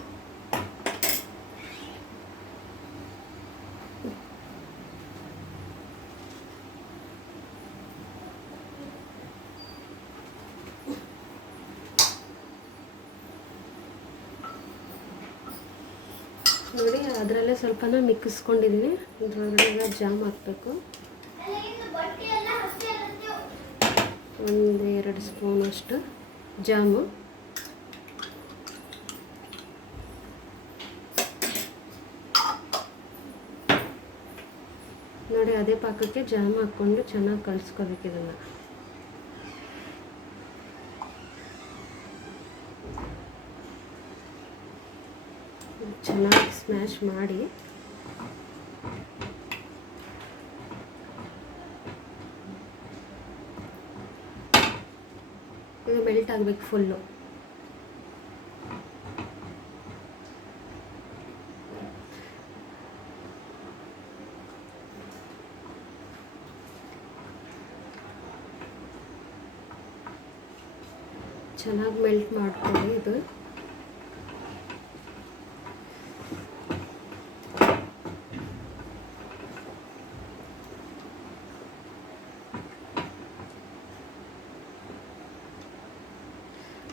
ನೋಡಿ ಅದರಲ್ಲೇ ಸ್ವಲ್ಪನ ಮಿಕ್ಕಿಸ್ಕೊಂಡಿದ್ದೀನಿ. ಇದರೊಳಗಡೆ ಜಾಮ್ ಹಾಕಬೇಕು. 1-2 ಸ್ಪೂನಷ್ಟು ಜಾಮು. ನೋಡಿ ಅದೇ ಪಾಕಕ್ಕೆ ಜಾಮ್ ಹಾಕ್ಕೊಂಡು ಚೆನ್ನಾಗಿ ಕಲಿಸ್ಕೋಬೇಕು ಇದನ್ನು. ಚೆನ್ನಾಗಿ ಸ್ಮ್ಯಾಶ್ ಮಾಡಿ ಇದು ಮೆಲ್ಟ್ ಆಗಬೇಕು ಫುಲ್ಲು. ಚೆನ್ನಾಗಿ ಮೆಲ್ಟ್ ಮಾಡ್ಕೊಳ್ಳಿ. ಇದು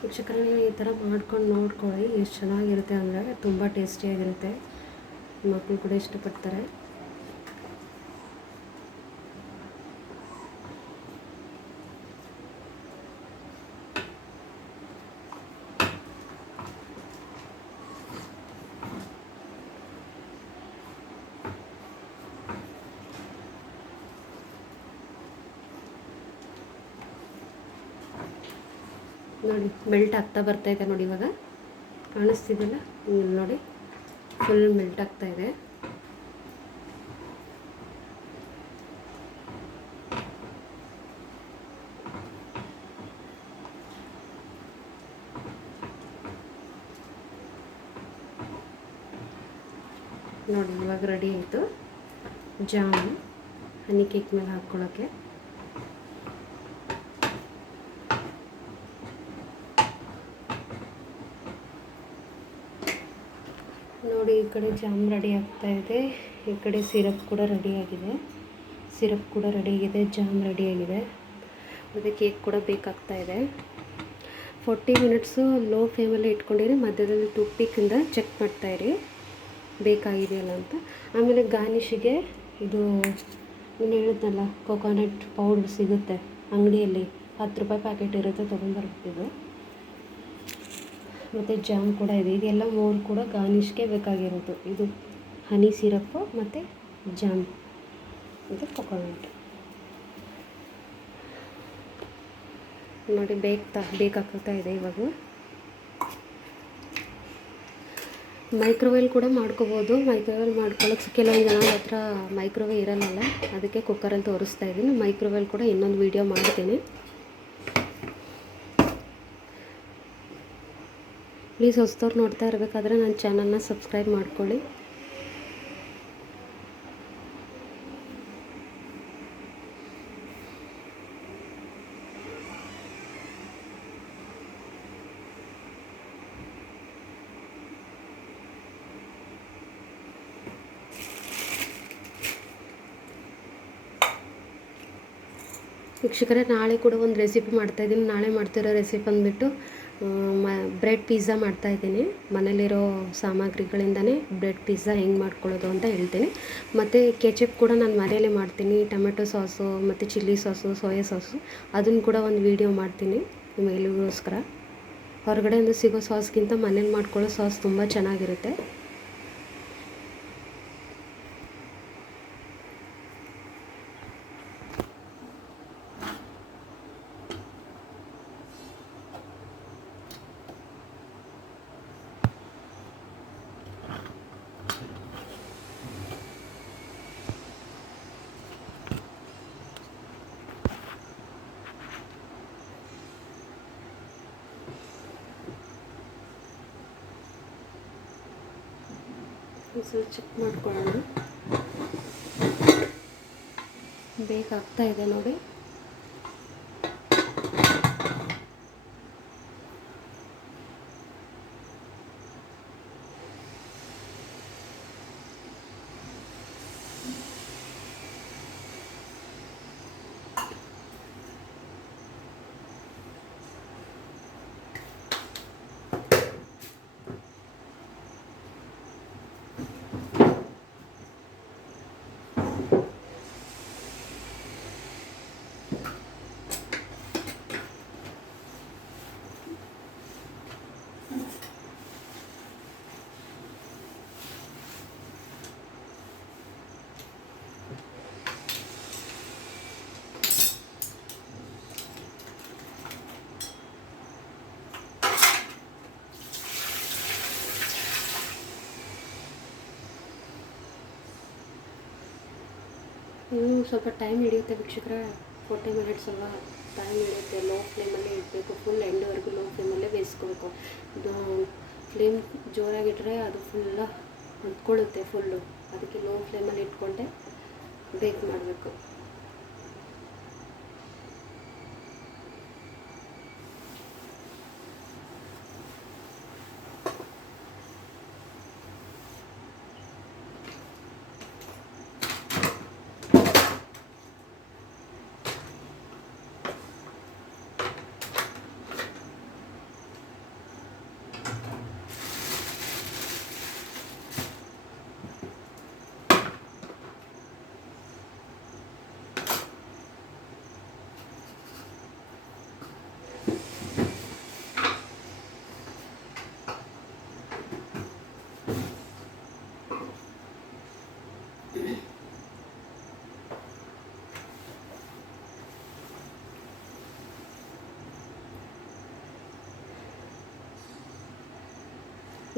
ವೀಕ್ಷಕರೇ, ನೀವು ಈ ಥರ ಮಾಡ್ಕೊಂಡು ನೋಡ್ಕೊಳ್ಳಿ. ಎಷ್ಟು ಚೆನ್ನಾಗಿರುತ್ತೆ ಅಂದರೆ ತುಂಬ ಟೇಸ್ಟಿಯಾಗಿರುತ್ತೆ. ಮಕ್ಕಳು ಕೂಡ ಇಷ್ಟಪಡ್ತಾರೆ. ನೋಡಿ ಮೆಲ್ಟ್ ಆಗ್ತಾ ಬರ್ತಾಯಿದೆ. ನೋಡಿ ಇವಾಗ ಕಾಣಿಸ್ತಿದೆಯಲ್ಲ, ನೋಡಿ ಫುಲ್ ಮೆಲ್ಟ್ ಆಗ್ತಾಯಿದೆ. ನೋಡಿ ಇವಾಗ ರೆಡಿ ಆಯಿತು ಜಾಮು ಹನಿ ಕೇಕ್ ಮೇಲೆ ಹಾಕ್ಕೊಳ್ಳೋಕ್ಕೆ. ನೋಡಿ ಈ ಕಡೆ ಜಾಮ್ ರೆಡಿ ಆಗ್ತಾಯಿದೆ, ಈ ಕಡೆ ಸಿರಪ್ ಕೂಡ ರೆಡಿಯಾಗಿದೆ. ಜಾಮ್ ರೆಡಿಯಾಗಿದೆ, ಮತ್ತು ಕೇಕ್ ಕೂಡ ಬೇಕಾಗ್ತಾಯಿದೆ. 40 ಮಿನಿಟ್ಸು ಲೋ ಫ್ಲೇಮಲ್ಲಿ ಇಟ್ಕೊಂಡಿರಿ. ಮಧ್ಯದಲ್ಲಿ ಟೂತ್ಪಿಕ್ಕಿಂದ ಚೆಕ್ ಮಾಡ್ತಾಯಿರಿ ಬೇಕಾಗಿದೆಯಲ್ಲ ಅಂತ. ಆಮೇಲೆ ಗಾರ್ನಿಷಿಗೆ ಇದು ನಾನು ಹೇಳಿದ್ನಲ್ಲ, ಕೊಕೊನಟ್ ಪೌಡ್ರ್ ಸಿಗುತ್ತೆ ಅಂಗಡಿಯಲ್ಲಿ, 10 ರೂಪಾಯಿ ಪ್ಯಾಕೆಟ್ ಇರುತ್ತೆ, ತೊಗೊಂಬರ್ಬೋದು. ಮತ್ತು ಜಾಮ್ ಕೂಡ ಇದೆ. ಇದೆಲ್ಲ 3 ಕೂಡ ಗಾರ್ನಿಷ್ಗೆ ಬೇಕಾಗಿರೋದು. ಇದು ಹನಿ ಸಿರಪ್ಪು ಮತ್ತು ಜಾಮ್, ಇದು ಕೊಕೊನಟ್. ನೋಡಿ ಬೇಕಾಗ್ತಾ ಇದೆ ಇವಾಗ. ಮೈಕ್ರೋವೇವ್ ಕೂಡ ಮಾಡ್ಕೋಬೋದು. ಮೈಕ್ರೋವೇವ್ ಮಾಡ್ಕೊಳ್ಳೋಕ್ಕೆ ಕೆಲವೊಂದು ಜನ ಹತ್ರ ಮೈಕ್ರೋವೇವ್ ಇರಲ್ಲ, ಅದಕ್ಕೆ ಕುಕ್ಕರಲ್ಲಿ ತೋರಿಸ್ತಾ ಇದ್ದೀನಿ. ಮೈಕ್ರೋವೇವ್ ಕೂಡ ಇನ್ನೊಂದು ವೀಡಿಯೋ ಮಾಡ್ತೀನಿ. ಪ್ಲೀಸ್ ಹೊಸದವ್ರು ನೋಡ್ತಾ ಇರಬೇಕಾದ್ರೆ ನನ್ನ ಚಾನಲ್ನ ಸಬ್ಸ್ಕ್ರೈಬ್ ಮಾಡ್ಕೊಳ್ಳಿ. ವೀಕ್ಷಕರೇ, ನಾಳೆ ಕೂಡ ಒಂದು ರೆಸಿಪಿ ಮಾಡ್ತಾಯಿದ್ದೀನಿ. ನಾಳೆ ಮಾಡ್ತಿರೋ ರೆಸಿಪಿ ಅಂದ್ಬಿಟ್ಟು ಬ್ರೆಡ್ ಪಿಜ್ಜಾ ಮಾಡ್ತಾಯಿದ್ದೀನಿ. ಮನೇಲಿರೋ ಸಾಮಗ್ರಿಗಳಿಂದನೇ ಬ್ರೆಡ್ ಪಿಜ್ಜಾ ಹೆಂಗೆ ಮಾಡ್ಕೊಳ್ಳೋದು ಅಂತ ಹೇಳ್ತೀನಿ. ಮತ್ತು ಕೆಚಪ್ ಕೂಡ ನಾನು ಮನೆಯಲ್ಲೇ ಮಾಡ್ತೀನಿ. ಟೊಮೆಟೊ ಸಾಸು ಮತ್ತು ಚಿಲ್ಲಿ ಸಾಸು, ಸೋಯಾ ಸಾಸು, ಅದನ್ನು ಕೂಡ ಒಂದು ವೀಡಿಯೋ ಮಾಡ್ತೀನಿ ನಿಮಗೆಲ್ಲರಿಗೋಸ್ಕರ. ಹೊರಗಡೆಯಿಂದ ಸಿಗೋ ಸಾಸ್ಗಿಂತ ಮನೇಲಿ ಮಾಡ್ಕೊಳ್ಳೋ ಸಾಸ್ ತುಂಬ ಚೆನ್ನಾಗಿರುತ್ತೆ. ಒಂದ್ಸಲ ಚೆಕ್ ಮಾಡ್ಕೊಳ್ಳೋಣ. ಬೇಕಾಗ್ತಾ ಇದೆ ನೋಡಿ. ಇನ್ನೂ ಸ್ವಲ್ಪ ಟೈಮ್ ಹಿಡಿಯುತ್ತೆ ವೀಕ್ಷಕರೇ. 40 ಮಿನಿಟ್ಸ್ ಅಲ್ವಾ, ಟೈಮ್ ಹಿಡಿಯುತ್ತೆ. ಲೋ ಫ್ಲೇಮಲ್ಲೇ ಇಡಬೇಕು, ಫುಲ್ ಎಂಡ್ವರೆಗೂ ಲೋ ಫ್ಲೇಮಲ್ಲೇ ಬೇಯಿಸ್ಕೋಬೇಕು. ಇದು ಫ್ಲೇಮ್ ಜೋರಾಗಿಟ್ಟರೆ ಅದು ಫುಲ್ಲ ಹೊಂದ್ಕೊಳ್ಳುತ್ತೆ ಫುಲ್ಲು. ಅದಕ್ಕೆ ಲೋ ಫ್ಲೇಮಲ್ಲಿ ಇಟ್ಕೊಂಡೆ ಬೇಕ್ ಮಾಡಬೇಕು.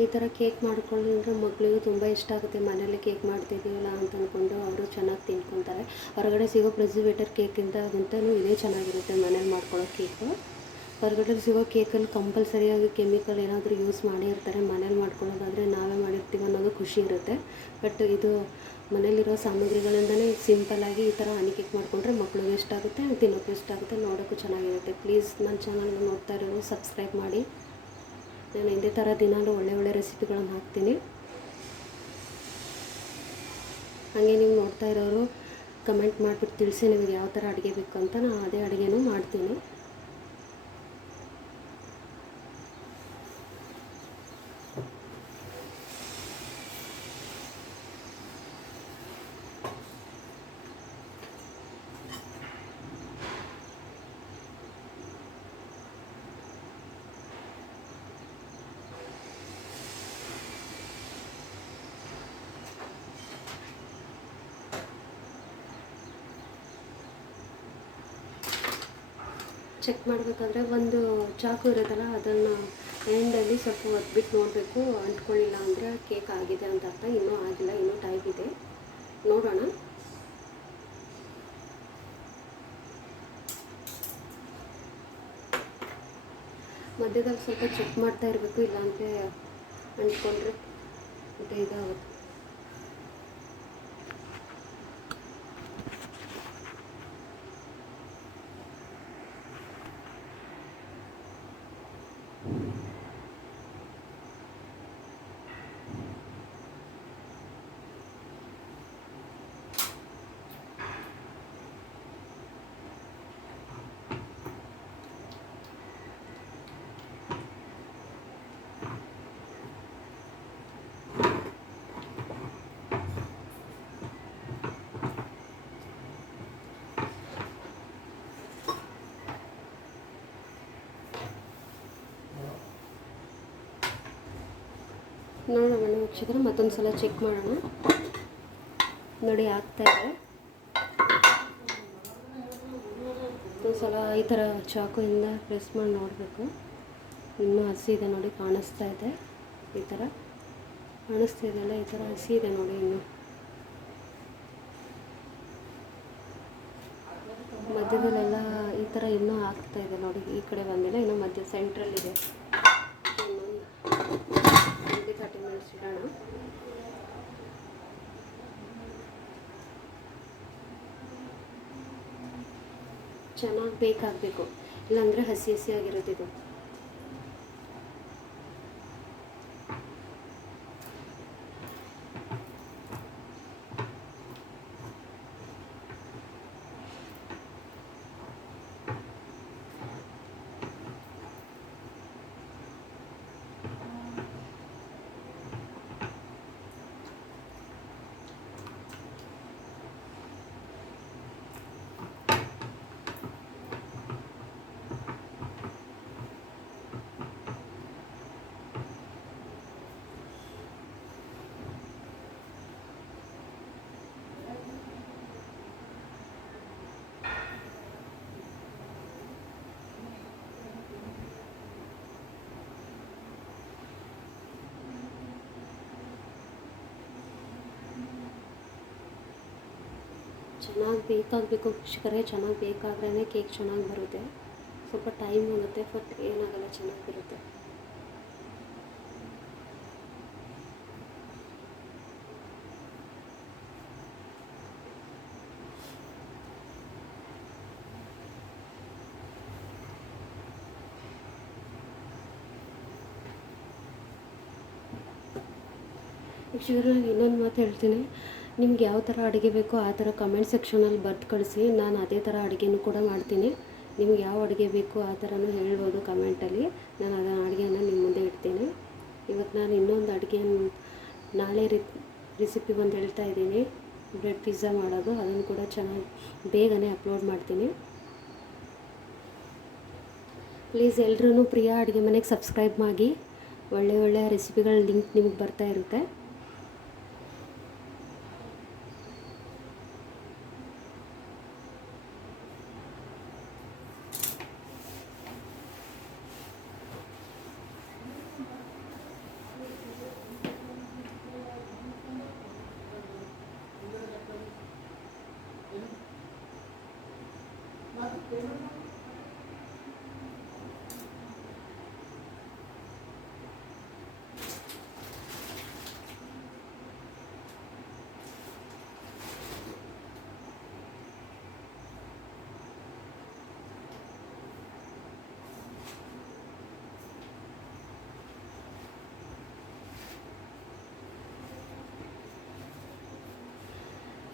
ಈ ಥರ ಕೇಕ್ ಮಾಡ್ಕೊಂಡ್ರೆ ಮಕ್ಕಳಿಗೂ ತುಂಬ ಇಷ್ಟ ಆಗುತ್ತೆ. ಮನೇಲಿ ಕೇಕ್ ಮಾಡ್ತಿದ್ದೀವಲ್ಲ ಅಂತ ಅಂದ್ಕೊಂಡು ಅವರು ಚೆನ್ನಾಗಿ ತಿನ್ಕೊತಾರೆ. ಹೊರಗಡೆ ಸಿಗೋ ಪ್ರಿಸರ್ವೇಟಿವ್ ಕೇಕಿಂತಲೂ ಇದೇ ಚೆನ್ನಾಗಿರುತ್ತೆ ಮನೇಲಿ ಮಾಡ್ಕೊಳ್ಳೋ ಕೇಕು. ಹೊರಗಡೆ ಸಿಗೋ ಕೇಕಲ್ಲಿ ಕಂಪಲ್ಸರಿಯಾಗಿ ಕೆಮಿಕಲ್ ಏನಾದರೂ ಯೂಸ್ ಮಾಡಿರ್ತಾರೆ. ಮನೇಲಿ ಮಾಡ್ಕೊಳ್ಳೋದಾದರೆ ನಾವೇ ಮಾಡಿರ್ತೀವಿ ಅನ್ನೋದು ಖುಷಿ ಇರುತ್ತೆ. ಬಟ್ ಇದು ಮನೇಲಿರೋ ಸಾಮಗ್ರಿಗಳಿಂದಲೇ ಸಿಂಪಲ್ಲಾಗಿ ಈ ಥರ ಹನಿ ಕೇಕ್ ಮಾಡಿಕೊಂಡ್ರೆ ಮಕ್ಕಳಿಗೆ ಇಷ್ಟ ಆಗುತ್ತೆ, ತಿನ್ನೋಕ್ಕೂ ಇಷ್ಟ ಆಗುತ್ತೆ, ನೋಡೋಕ್ಕೂ ಚೆನ್ನಾಗಿರುತ್ತೆ. ಪ್ಲೀಸ್ ನನ್ನ ಚಾನಲ್ನ ನೋಡ್ತಾ ಇರೋರು ಸಬ್ಸ್ಕ್ರೈಬ್ ಮಾಡಿ. ನಾನು ಇದೇ ಥರ ದಿನಾಲೂ ಒಳ್ಳೆ ರೆಸಿಪಿಗಳನ್ನು ಹಾಕ್ತೀನಿ. ಹಾಗೆ ನೀವು ನೋಡ್ತಾ ಇರೋರು ಕಮೆಂಟ್ ಮಾಡಿಬಿಟ್ಟು ತಿಳಿಸಿ ನಿಮಗೆ ಯಾವ ಥರ ಅಡುಗೆ ಬೇಕು ಅಂತ. ನಾನು ಅದೇ ಅಡುಗೆನೂ ಮಾಡ್ತೀನಿ. ಚೆಕ್ ಮಾಡಬೇಕಾದ್ರೆ ಒಂದು ಚಾಕು ಇರುತ್ತಲ್ಲ, ಅದನ್ನು ಎಂಡಲ್ಲಿ ಸ್ವಲ್ಪ ಒತ್ಬಿಟ್ಟು ನೋಡಬೇಕು. ಅಂಟ್ಕೊಳ್ಳಿಲ್ಲ ಅಂದರೆ ಕೇಕ್ ಆಗಿದೆ ಅಂತ ಅರ್ಥ. ಇನ್ನೂ ಆಗಿಲ್ಲ, ಇನ್ನೂ ಟೈಮ್ ಇದೆ, ನೋಡೋಣ. ಮಧ್ಯದಲ್ಲಿ ಸ್ವಲ್ಪ ಚೆಕ್ ಮಾಡ್ತಾ ಇರಬೇಕು, ಇಲ್ಲಾಂದರೆ ಅಂಟ್ಕೊಂಡ್ರೆ ಮತ್ತೆ ಇದಾಗುತ್ತೆ. ನೋಡೋಣ ವೀಕ್ಷಕರೇ, ಮತ್ತೊಂದು ಸಲ ಚೆಕ್ ಮಾಡೋಣ. ನೋಡಿ ಆಗ್ತಾಯಿದೆ. ಒಂದು ಸಲ ಈ ಥರ ಚಾಕುವಿಂದ ಪ್ರೆಸ್ ಮಾಡಿ ನೋಡಬೇಕು. ಇನ್ನೂ ಹಸಿ ಇದೆ ನೋಡಿ, ಕಾಣಿಸ್ತಾ ಇದೆ. ಈ ಥರ ಕಾಣಿಸ್ತಾ ಇದೆಯಲ್ಲ, ಈ ಥರ ಹಸಿ ಇದೆ ನೋಡಿ. ಇನ್ನು ಮಧ್ಯದಲ್ಲೆಲ್ಲ ಈ ಥರ ಇನ್ನೂ ಆಗ್ತಾ ಇದೆ ನೋಡಿ. ಈ ಕಡೆ ಬಂದಿಲ್ಲ, ಇನ್ನೂ ಮಧ್ಯ ಸೆಂಟ್ರಲ್ಲಿದೆ. 30 ಮಿನಿಟ್ಸ್ ಇಡೋಣ. ಚೆನ್ನಾಗಿ ಬೇಕಾಗಬೇಕು, ಇಲ್ಲಾಂದರೆ ಹಸಿ ಹಸಿಯಾಗಿರುತ್ತೆ ಇದು. ಚೆನ್ನಾಗಿ ಬೇಕಾಗಬೇಕು ವೀಕ್ಷಕರೇ, ಚೆನ್ನಾಗಿ ಬೇಕಾದ್ರೇ ಕೇಕ್ ಚೆನ್ನಾಗಿ ಬರುತ್ತೆ. ಸ್ವಲ್ಪ ಟೈಮ್ ಹೋಗುತ್ತೆ, ಬಟ್ ಏನಾಗಲ್ಲ, ಚೆನ್ನಾಗಿರುತ್ತೆ. ವೀಕ್ಷಕರೇ, ಇನ್ನೊಂದು ಮಾತು ಹೇಳ್ತೀನಿ, ನಿಮ್ಗೆ ಯಾವ ಥರ ಅಡುಗೆ ಬೇಕೋ ಆ ಥರ ಕಮೆಂಟ್ ಸೆಕ್ಷನಲ್ಲಿ ಬರೆದು ಕಳಿಸಿ. ನಾನು ಅದೇ ಥರ ಅಡುಗೆನೂ ಕೂಡ ಮಾಡ್ತೀನಿ. ನಿಮ್ಗೆ ಯಾವ ಅಡುಗೆ ಬೇಕೋ ಆ ಥರನೂ ಹೇಳ್ಬೋದು ಕಮೆಂಟಲ್ಲಿ. ನಾನು ಅದನ್ನು ಅಡುಗೆನ ನಿಮ್ಮ ಮುಂದೆ ಇಡ್ತೀನಿ. ಇವತ್ತು ನಾನು ಇನ್ನೊಂದು ಅಡುಗೆ ನಾಳೆ ರೆಸಿಪಿ ಒಂದು ಹೇಳ್ತಾ ಇದ್ದೀನಿ, ಬ್ರೆಡ್ ಪಿಜ್ಜಾ ಮಾಡೋದು. ಅದನ್ನು ಕೂಡ ಚೆನ್ನಾಗಿ ಬೇಗನೆ ಅಪ್ಲೋಡ್ ಮಾಡ್ತೀನಿ. ಪ್ಲೀಸ್ ಎಲ್ಲರೂ ಪ್ರಿಯಾ ಅಡುಗೆ ಮನೆಗೆ ಸಬ್ಸ್ಕ್ರೈಬ್ ಮಾಡಿ. ಒಳ್ಳೆಯ ರೆಸಿಪಿಗಳ ಲಿಂಕ್ ನಿಮಗೆ ಬರ್ತಾ ಇರುತ್ತೆ.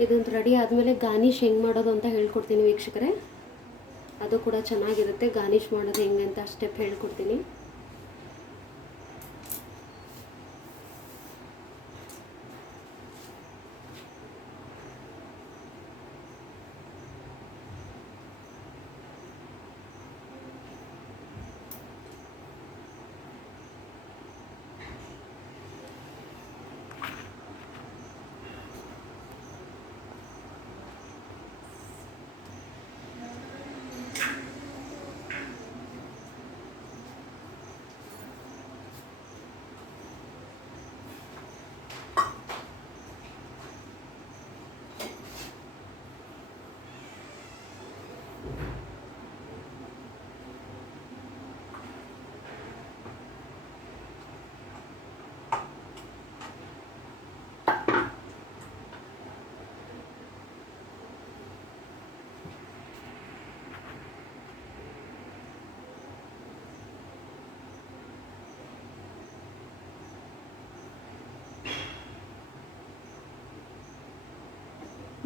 ಇದೊಂದು ರೆಡಿ ಆದಮೇಲೆ ಗಾರ್ನಿಷ್ ಹೆಂಗೆ ಮಾಡೋದು ಅಂತ ಹೇಳ್ಕೊಡ್ತೀನಿ ವೀಕ್ಷಕರೇ. ಅದು ಕೂಡ ಚೆನ್ನಾಗಿರುತ್ತೆ. ಗಾರ್ನಿಷ್ ಮಾಡೋದು ಹೆಂಗೆ ಅಂತ ಸ್ಟೆಪ್ ಹೇಳ್ಕೊಡ್ತೀನಿ.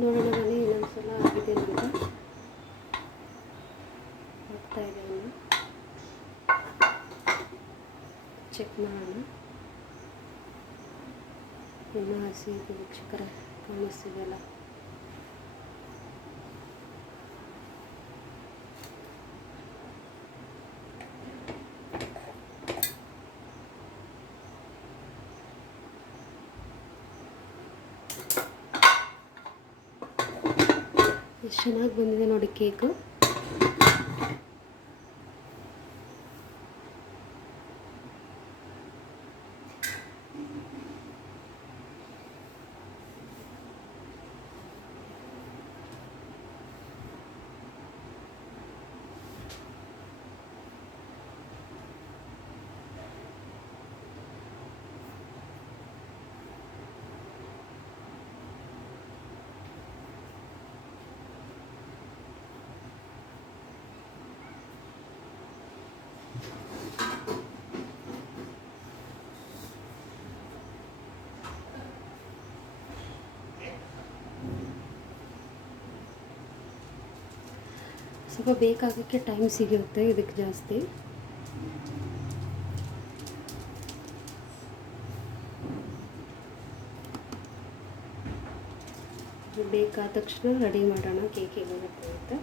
ನೋಡೋಣ ಬನ್ನಿ, ಇನ್ನೊಂದು ಸಲ ಆಗಿದೆ ಅಂತ ಹೋಗ್ತಾ ಇದೆ. ಚೆಕ್ ಮಾಡೋಣ. ಇನ್ನೂ ಹಸಿ ಇದೆ ವೀಕ್ಷಕರೇ, ಕಾಣಿಸ್ತಿದೆಯಲ್ಲ. ಎಷ್ಟು ಚೆನ್ನಾಗಿ ಬಂದಿದೆ ನೋಡಿ ಕೇಕು. ಸ್ವಲ್ಪ ಬೇಕಾಗೋಕ್ಕೆ ಟೈಮ್ ಸಿಗುತ್ತೆ ಇದಕ್ಕೆ ಜಾಸ್ತಿ. ಬೇಕಾದ ತಕ್ಷಣ ರೆಡಿ ಮಾಡೋಣ ಕೇಕ್ ಹೇಗೆ ಅಂತ.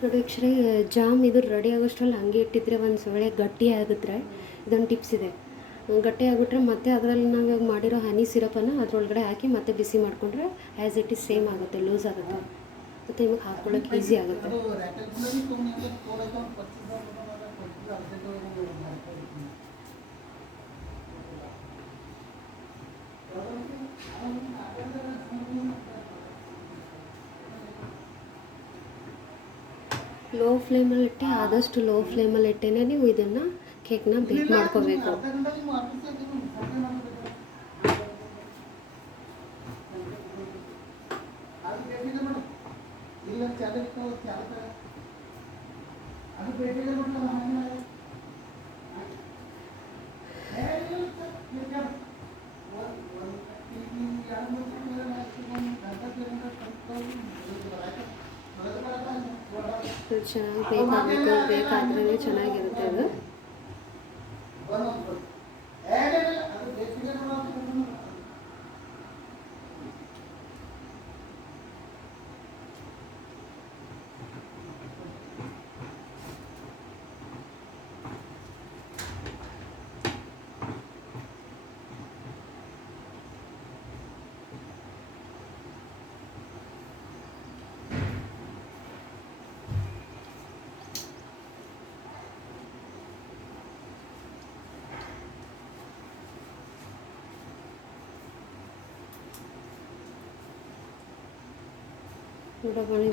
ನೋಡಿ ಆ್ಯಕ್ಚುಲಿ ಜಾಮ್ ಇದು ರೆಡಿ ಆಗೋಷ್ಟರಲ್ಲಿ ಹಂಗೆ ಇಟ್ಟಿದ್ರೆ ಒಂದು ಸೊಳ್ಳೆ ಗಟ್ಟಿ ಆಗುತ್ತೆ. ಇದೊಂದು ಟಿಪ್ಸ್ ಇದೆ. ಗಟ್ಟಿ ಆಗಿಬಿಟ್ರೆ ಮತ್ತೆ ಅದರಲ್ಲಿ ನಾವು ಇವಾಗ ಮಾಡಿರೋ ಹನಿ ಸಿರಪನ್ನು ಅದರೊಳಗಡೆ ಹಾಕಿ ಮತ್ತೆ ಬಿಸಿ ಮಾಡಿಕೊಂಡ್ರೆ ಆ್ಯಸ್ ಇಟ್ ಈಸ್ ಸೇಮ್ ಆಗುತ್ತೆ, ಲೂಸ್ ಆಗುತ್ತೆ, ಮತ್ತು ನಿಮಗೆ ಹಾಕ್ಕೊಳ್ಳೋಕೆ ಈಸಿ ಆಗುತ್ತೆ. ಲೋ ಫ್ಲೇಮಲ್ಲಿ ಇಟ್ಟು, ಆದಷ್ಟು ಲೋ ಫ್ಲೇಮಲ್ಲಿ ಇಟ್ಟೇ ನೀವು ಇದನ್ನು ಕೇಕ್ನ ಬೇಕ್ ಮಾಡ್ಕೋಬೇಕು. ಚೆನ್ನಾಗಿ ಬೇಕಾದ್ರೆ ಚೆನ್ನಾಗಿರುತ್ತೆ ಅದು.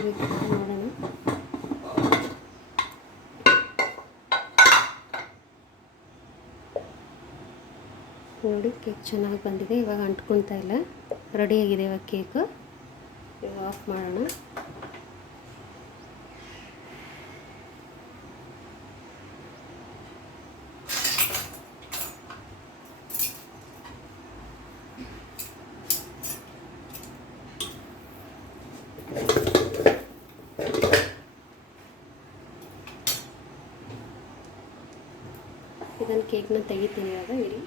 ಬೇಕು ನೋಡೋಣ. ನೋಡಿ ಕೇಕ್ ಚೆನ್ನಾಗಿ ಬಂದಿದೆ, ಇವಾಗ ಅಂಟ್ಕೊತಾ ಇಲ್ಲ, ರೆಡಿಯಾಗಿದೆ ಇವಾಗ ಕೇಕು. ಇವಾಗ ಆಫ್ ಮಾಡೋಣ. ಇದನ್ನು ಕೇಕ್ನ ತೆಗಿತೀನಿ ಇವಾಗ. ಇರಿ,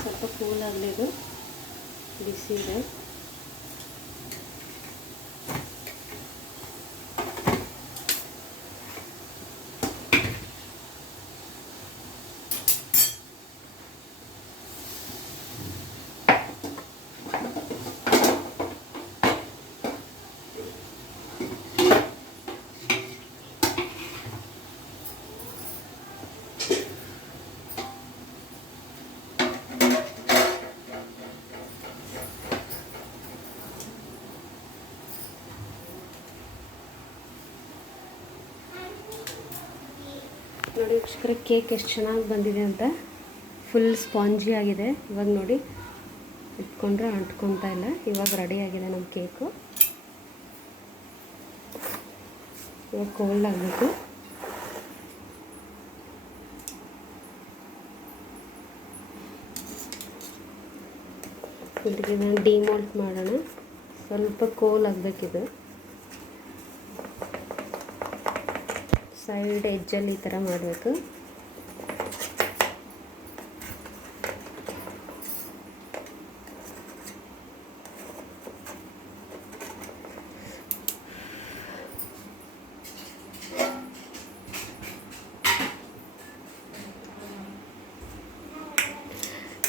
ಸ್ವಲ್ಪ ಕೂಲ್ ಆಗಲಿ, ಇದು ಬಿಸಿ ಇದೆ. ನೋಡಿ ವೀಕ್ಷಕರೇ, ಕೇಕ್ ಎಷ್ಟು ಚೆನ್ನಾಗಿ ಬಂದಿದೆ ಅಂತ. ಫುಲ್ ಸ್ಪಾಂಜಿ ಆಗಿದೆ. ಇವಾಗ ನೋಡಿ, ಇಟ್ಕೊಂಡ್ರೆ ಅಂಟ್ಕೊತಾ ಇಲ್ಲ. ಇವಾಗ ರೆಡಿ ಆಗಿದೆ ನಮ್ಮ ಕೇಕು. ಇವಾಗ ಕೋಲ್ಡ್ ಆಗಬೇಕು. ಇದಕ್ಕೆ ಡಿಮೋಲ್ಟ್ ಮಾಡೋಣ. ಸ್ವಲ್ಪ ಕೋಲ್ ಆಗಬೇಕಿದು. ಸೈಡ್ ಎಜ್ಜಲ್ಲಿ ಈ ಥರ ಮಾಡಬೇಕು.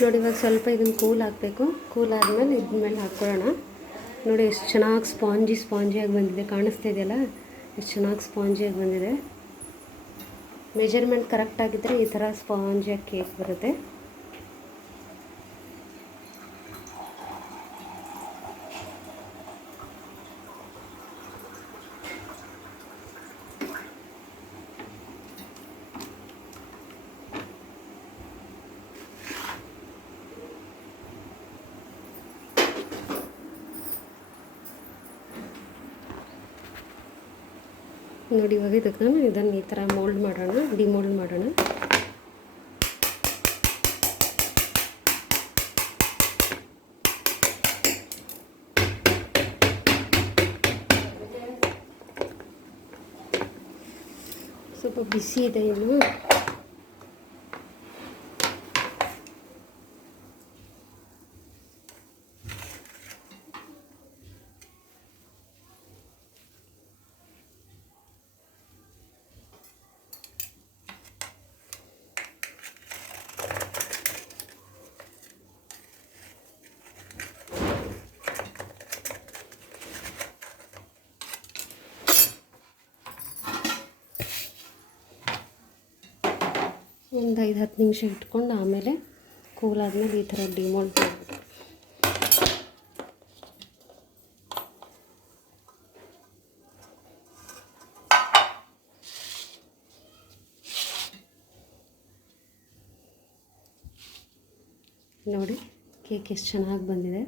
ನೋಡಿ ಇವಾಗ ಸ್ವಲ್ಪ ಇದನ್ನು ಕೂಲ್ ಹಾಕಬೇಕು. ಕೂಲ್ ಆದಮೇಲೆ ಇದ್ರ ಮೇಲೆ ಹಾಕ್ಕೊಳ್ಳೋಣ. ನೋಡಿ ಎಷ್ಟು ಚೆನ್ನಾಗಿ ಸ್ಪಾಂಜಿಯಾಗಿ ಬಂದಿದೆ, ಕಾಣಿಸ್ತಾ ಇದೆಯಲ್ಲ, ಎಷ್ಟು ಚೆನ್ನಾಗಿ ಸ್ಪಾಂಜಿಯಾಗಿ ಬಂದಿದೆ. ಮೆಜರ್ಮೆಂಟ್ ಕರೆಕ್ಟಾಗಿದ್ದರೆ ಈ ಥರ ಸ್ಪಾಂಜಿಯಾಗಿ ಕೇಕ್ ಬರುತ್ತೆ. ನೋಡಿ ಇವಾಗ ಇದನ್ನು ಈ ಥರ ಮೋಲ್ಡ್ ಮಾಡೋಣ, ಡಿಮೋಲ್ಡ್ ಮಾಡೋಣ. ಸ್ವಲ್ಪ ಬಿಸಿ ಇದೆ ಇನ್ನು. ಒಂದು 5-10 ನಿಮಿಷ ಇಟ್ಕೊಂಡು ಆಮೇಲೆ ಕೂಲ್ ಆದಮೇಲೆ ಈ ಥರ ಡಿಮೋಲ್ಡ್ ಮಾಡಬೇಕು. ನೋಡಿ ಕೇಕ್ ಎಷ್ಟು ಚೆನ್ನಾಗಿ ಬಂದಿದೆ,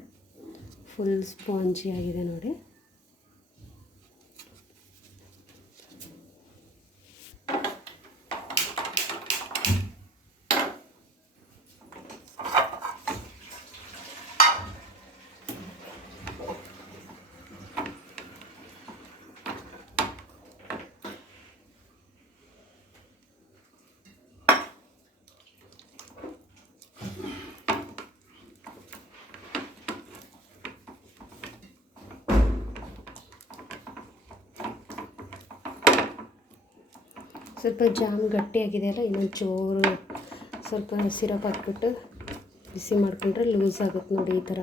ಫುಲ್ ಸ್ಪಾಂಜಿ ಆಗಿದೆ ನೋಡಿ. ಸ್ವಲ್ಪ ಜಾಮ್ ಗಟ್ಟಿಯಾಗಿದೆಯಲ್ಲ, ಇನ್ನೊಂದು ಚೂರು ಸ್ವಲ್ಪ ಸಿರಪ್ ಹಾಕ್ಬಿಟ್ಟು ಬಿಸಿ ಮಾಡಿಕೊಂಡ್ರೆ ಲೂಸ್ ಆಗುತ್ತೆ ನೋಡಿ ಈ ಥರ.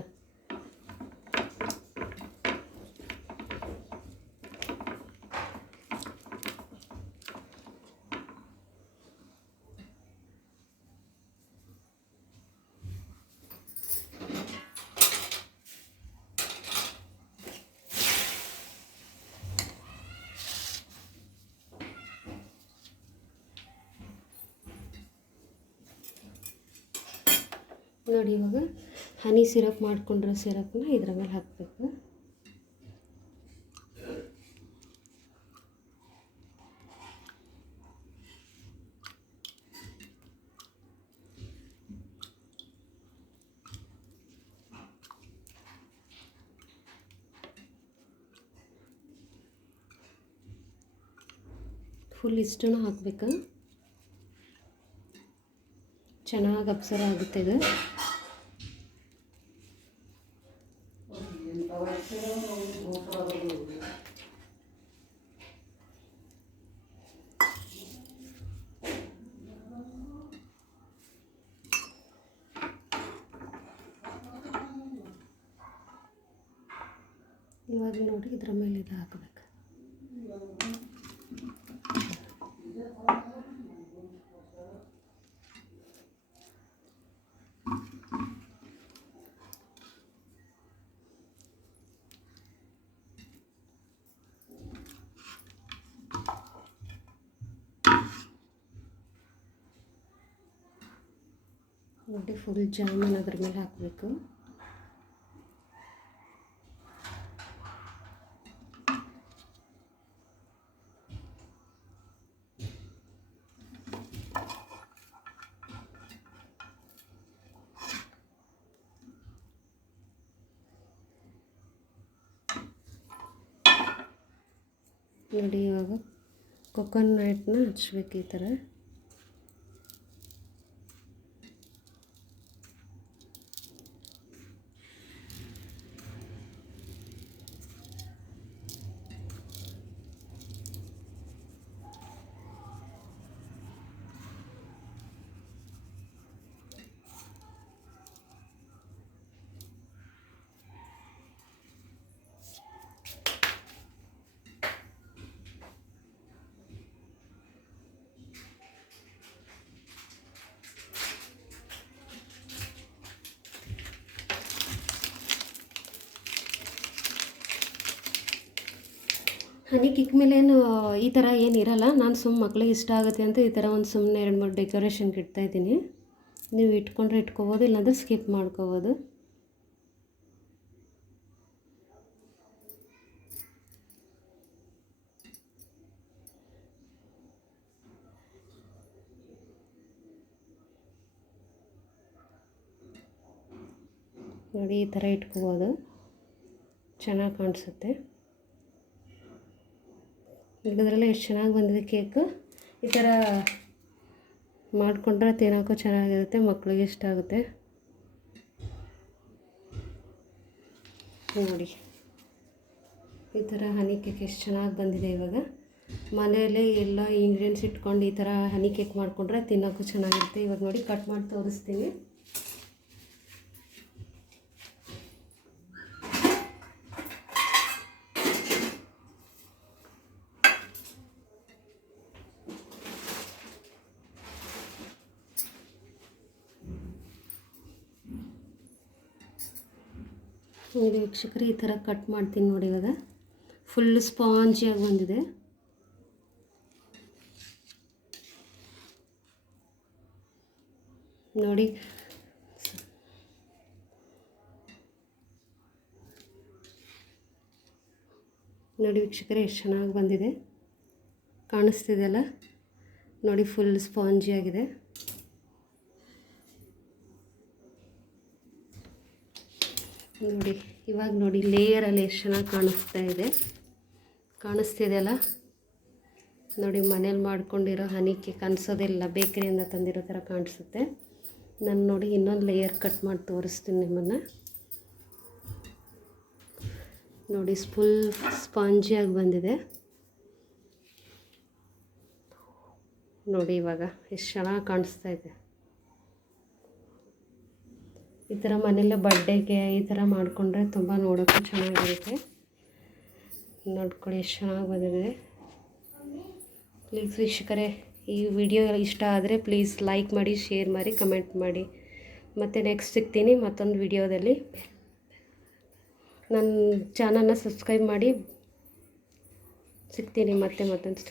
ನೋಡಿ ಇವಾಗ ಹನಿ ಸಿರಪ್ ಮಾಡಿಕೊಂಡ್ರೆ ಸಿರಪ್ನ ಇದರ ಮೇಲೆ ಹಾಕಬೇಕು. ಫುಲ್ ಇಷ್ಟನ್ನು ಹಾಕಬೇಕಾ, ಚೆನ್ನಾಗಿ ಅಬ್ಸರ್ವ್ ಆಗುತ್ತೆ ಇದು. ಇವಾಗ ನೋಡಿ ಇದರ ಮೇಲೆ ಇದು ಹಾಕಬೇಕು. ನೋಡಿ ಫುಲ್ ಜಾಮೂನ್ ಅದ್ರ ಮೇಲೆ ಹಾಕಬೇಕು. ನೋಡಿ ಇವಾಗ ಕೊಕೊನಟ್ನ ಹಚ್ಬೇಕು ಈ ಥರ. ಹನಿ ಕೇಕ್ ಮೇಲೆ ಏನು ಈ ಥರ ಏನು ಇರಲ್ಲ. ನಾನು ಮಕ್ಳಿಗೆ ಇಷ್ಟ ಆಗುತ್ತೆ ಅಂತ ಈ ಥರ ಒಂದು ಸುಮ್ಮನೆ 2-3 ಡೆಕೋರೇಷನ್ಗೆ ಇಡ್ತಾಯಿದ್ದೀನಿ. ನೀವು ಇಟ್ಕೊಂಡ್ರೆ ಇಟ್ಕೋಬೋದು, ಇಲ್ಲಾಂದರೆ ಸ್ಕಿಪ್ ಮಾಡ್ಕೋಬೋದು. ನೋಡಿ ಈ ಥರ ಇಟ್ಕೋಬೋದು, ಚೆನ್ನಾಗಿ ಕಾಣಿಸುತ್ತೆ. ಇಲ್ಲದ್ರಲ್ಲೇ ಎಷ್ಟು ಚೆನ್ನಾಗಿ ಬಂದಿದೆ ಕೇಕು. ಈ ಥರ ಮಾಡಿಕೊಂಡ್ರೆ ತಿನ್ನೋಕ್ಕೂ ಚೆನ್ನಾಗಿರುತ್ತೆ, ಮಕ್ಕಳಿಗೆ ಇಷ್ಟ ಆಗುತ್ತೆ. ನೋಡಿ ಈ ಥರ ಹನಿ ಕೇಕ್ ಎಷ್ಟು ಚೆನ್ನಾಗಿ ಬಂದಿದೆ. ಇವಾಗ ಮನೆಯಲ್ಲೇ ಎಲ್ಲ ಇಂಗ್ರೀಡಿಯೆಂಟ್ಸ್ ಇಟ್ಕೊಂಡು ಈ ಥರ ಹನಿ ಕೇಕ್ ಮಾಡಿಕೊಂಡ್ರೆ ತಿನ್ನೋಕ್ಕೂ ಚೆನ್ನಾಗಿರುತ್ತೆ. ಇವಾಗ ನೋಡಿ ಕಟ್ ಮಾಡಿ ತೋರಿಸ್ತೀನಿ. ಇದು ವೀಕ್ಷಕರು ಈ ಥರ ಕಟ್ ಮಾಡ್ತೀನಿ ನೋಡಿ. ಇವಾಗ ಫುಲ್ ಸ್ಪಾಂಜಿಯಾಗಿ ಬಂದಿದೆ. ನೋಡಿ ನೋಡಿ ವೀಕ್ಷಕರೇ ಎಷ್ಟು ಚೆನ್ನಾಗಿ ಬಂದಿದೆ, ಕಾಣಿಸ್ತಿದೆಯಲ್ಲ ನೋಡಿ, ಫುಲ್ ಸ್ಪಾಂಜಿಯಾಗಿದೆ. ನೋಡಿ ಇವಾಗ ನೋಡಿ ಲೇಯರಲ್ಲಿ ಎಷ್ಟು ಚೆನ್ನಾಗಿ ಕಾಣಿಸ್ತಿದೆಯಲ್ಲ ನೋಡಿ. ಮನೇಲಿ ಮಾಡ್ಕೊಂಡಿರೋ ಹನಿ ಕೇಕ್ ಅನಿಸೋದಿಲ್ಲ, ಬೇಕರಿಯಿಂದ ತಂದಿರೋ ಥರ ಕಾಣಿಸುತ್ತೆ. ನಾನು ನೋಡಿ ಇನ್ನೊಂದು ಲೇಯರ್ ಕಟ್ ಮಾಡಿ ತೋರಿಸ್ತೀನಿ ನಿಮ್ಮನ್ನು. ನೋಡಿ ಫುಲ್ ಸ್ಪಾಂಜಿಯಾಗಿ ಬಂದಿದೆ ನೋಡಿ. ಇವಾಗ ಎಷ್ಟು ಚೆನ್ನಾಗಿ ಕಾಣಿಸ್ತಾ ಇದೆ. ಈ ಥರ ಮನೆಯಲ್ಲೇ ಬರ್ಡೇಗೆ ಈ ಥರ ಮಾಡಿಕೊಂಡ್ರೆ ತುಂಬ ನೋಡೋಕ್ಕೂ ಚೆನ್ನಾಗಿರುತ್ತೆ. ನೋಡ್ಕೊಳ್ಳಿ ಎಷ್ಟು ಚೆನ್ನಾಗಿ ಬಂದಿದೆ. ಪ್ಲೀಸ್ ವೀಕ್ಷಕರೇ, ಈ ವಿಡಿಯೋ ಇಷ್ಟ ಆದರೆ ಪ್ಲೀಸ್ ಲೈಕ್ ಮಾಡಿ, ಶೇರ್ ಮಾಡಿ, ಕಮೆಂಟ್ ಮಾಡಿ. ಮತ್ತು ನೆಕ್ಸ್ಟ್ ಸಿಗ್ತೀನಿ ಮತ್ತೊಂದು ವಿಡಿಯೋದಲ್ಲಿ. ನನ್ನ ಚಾನಲ್ನ ಸಬ್ಸ್ಕ್ರೈಬ್ ಮಾಡಿ. ಸಿಗ್ತೀನಿ ಮತ್ತೆ ಮತ್ತೊಂದು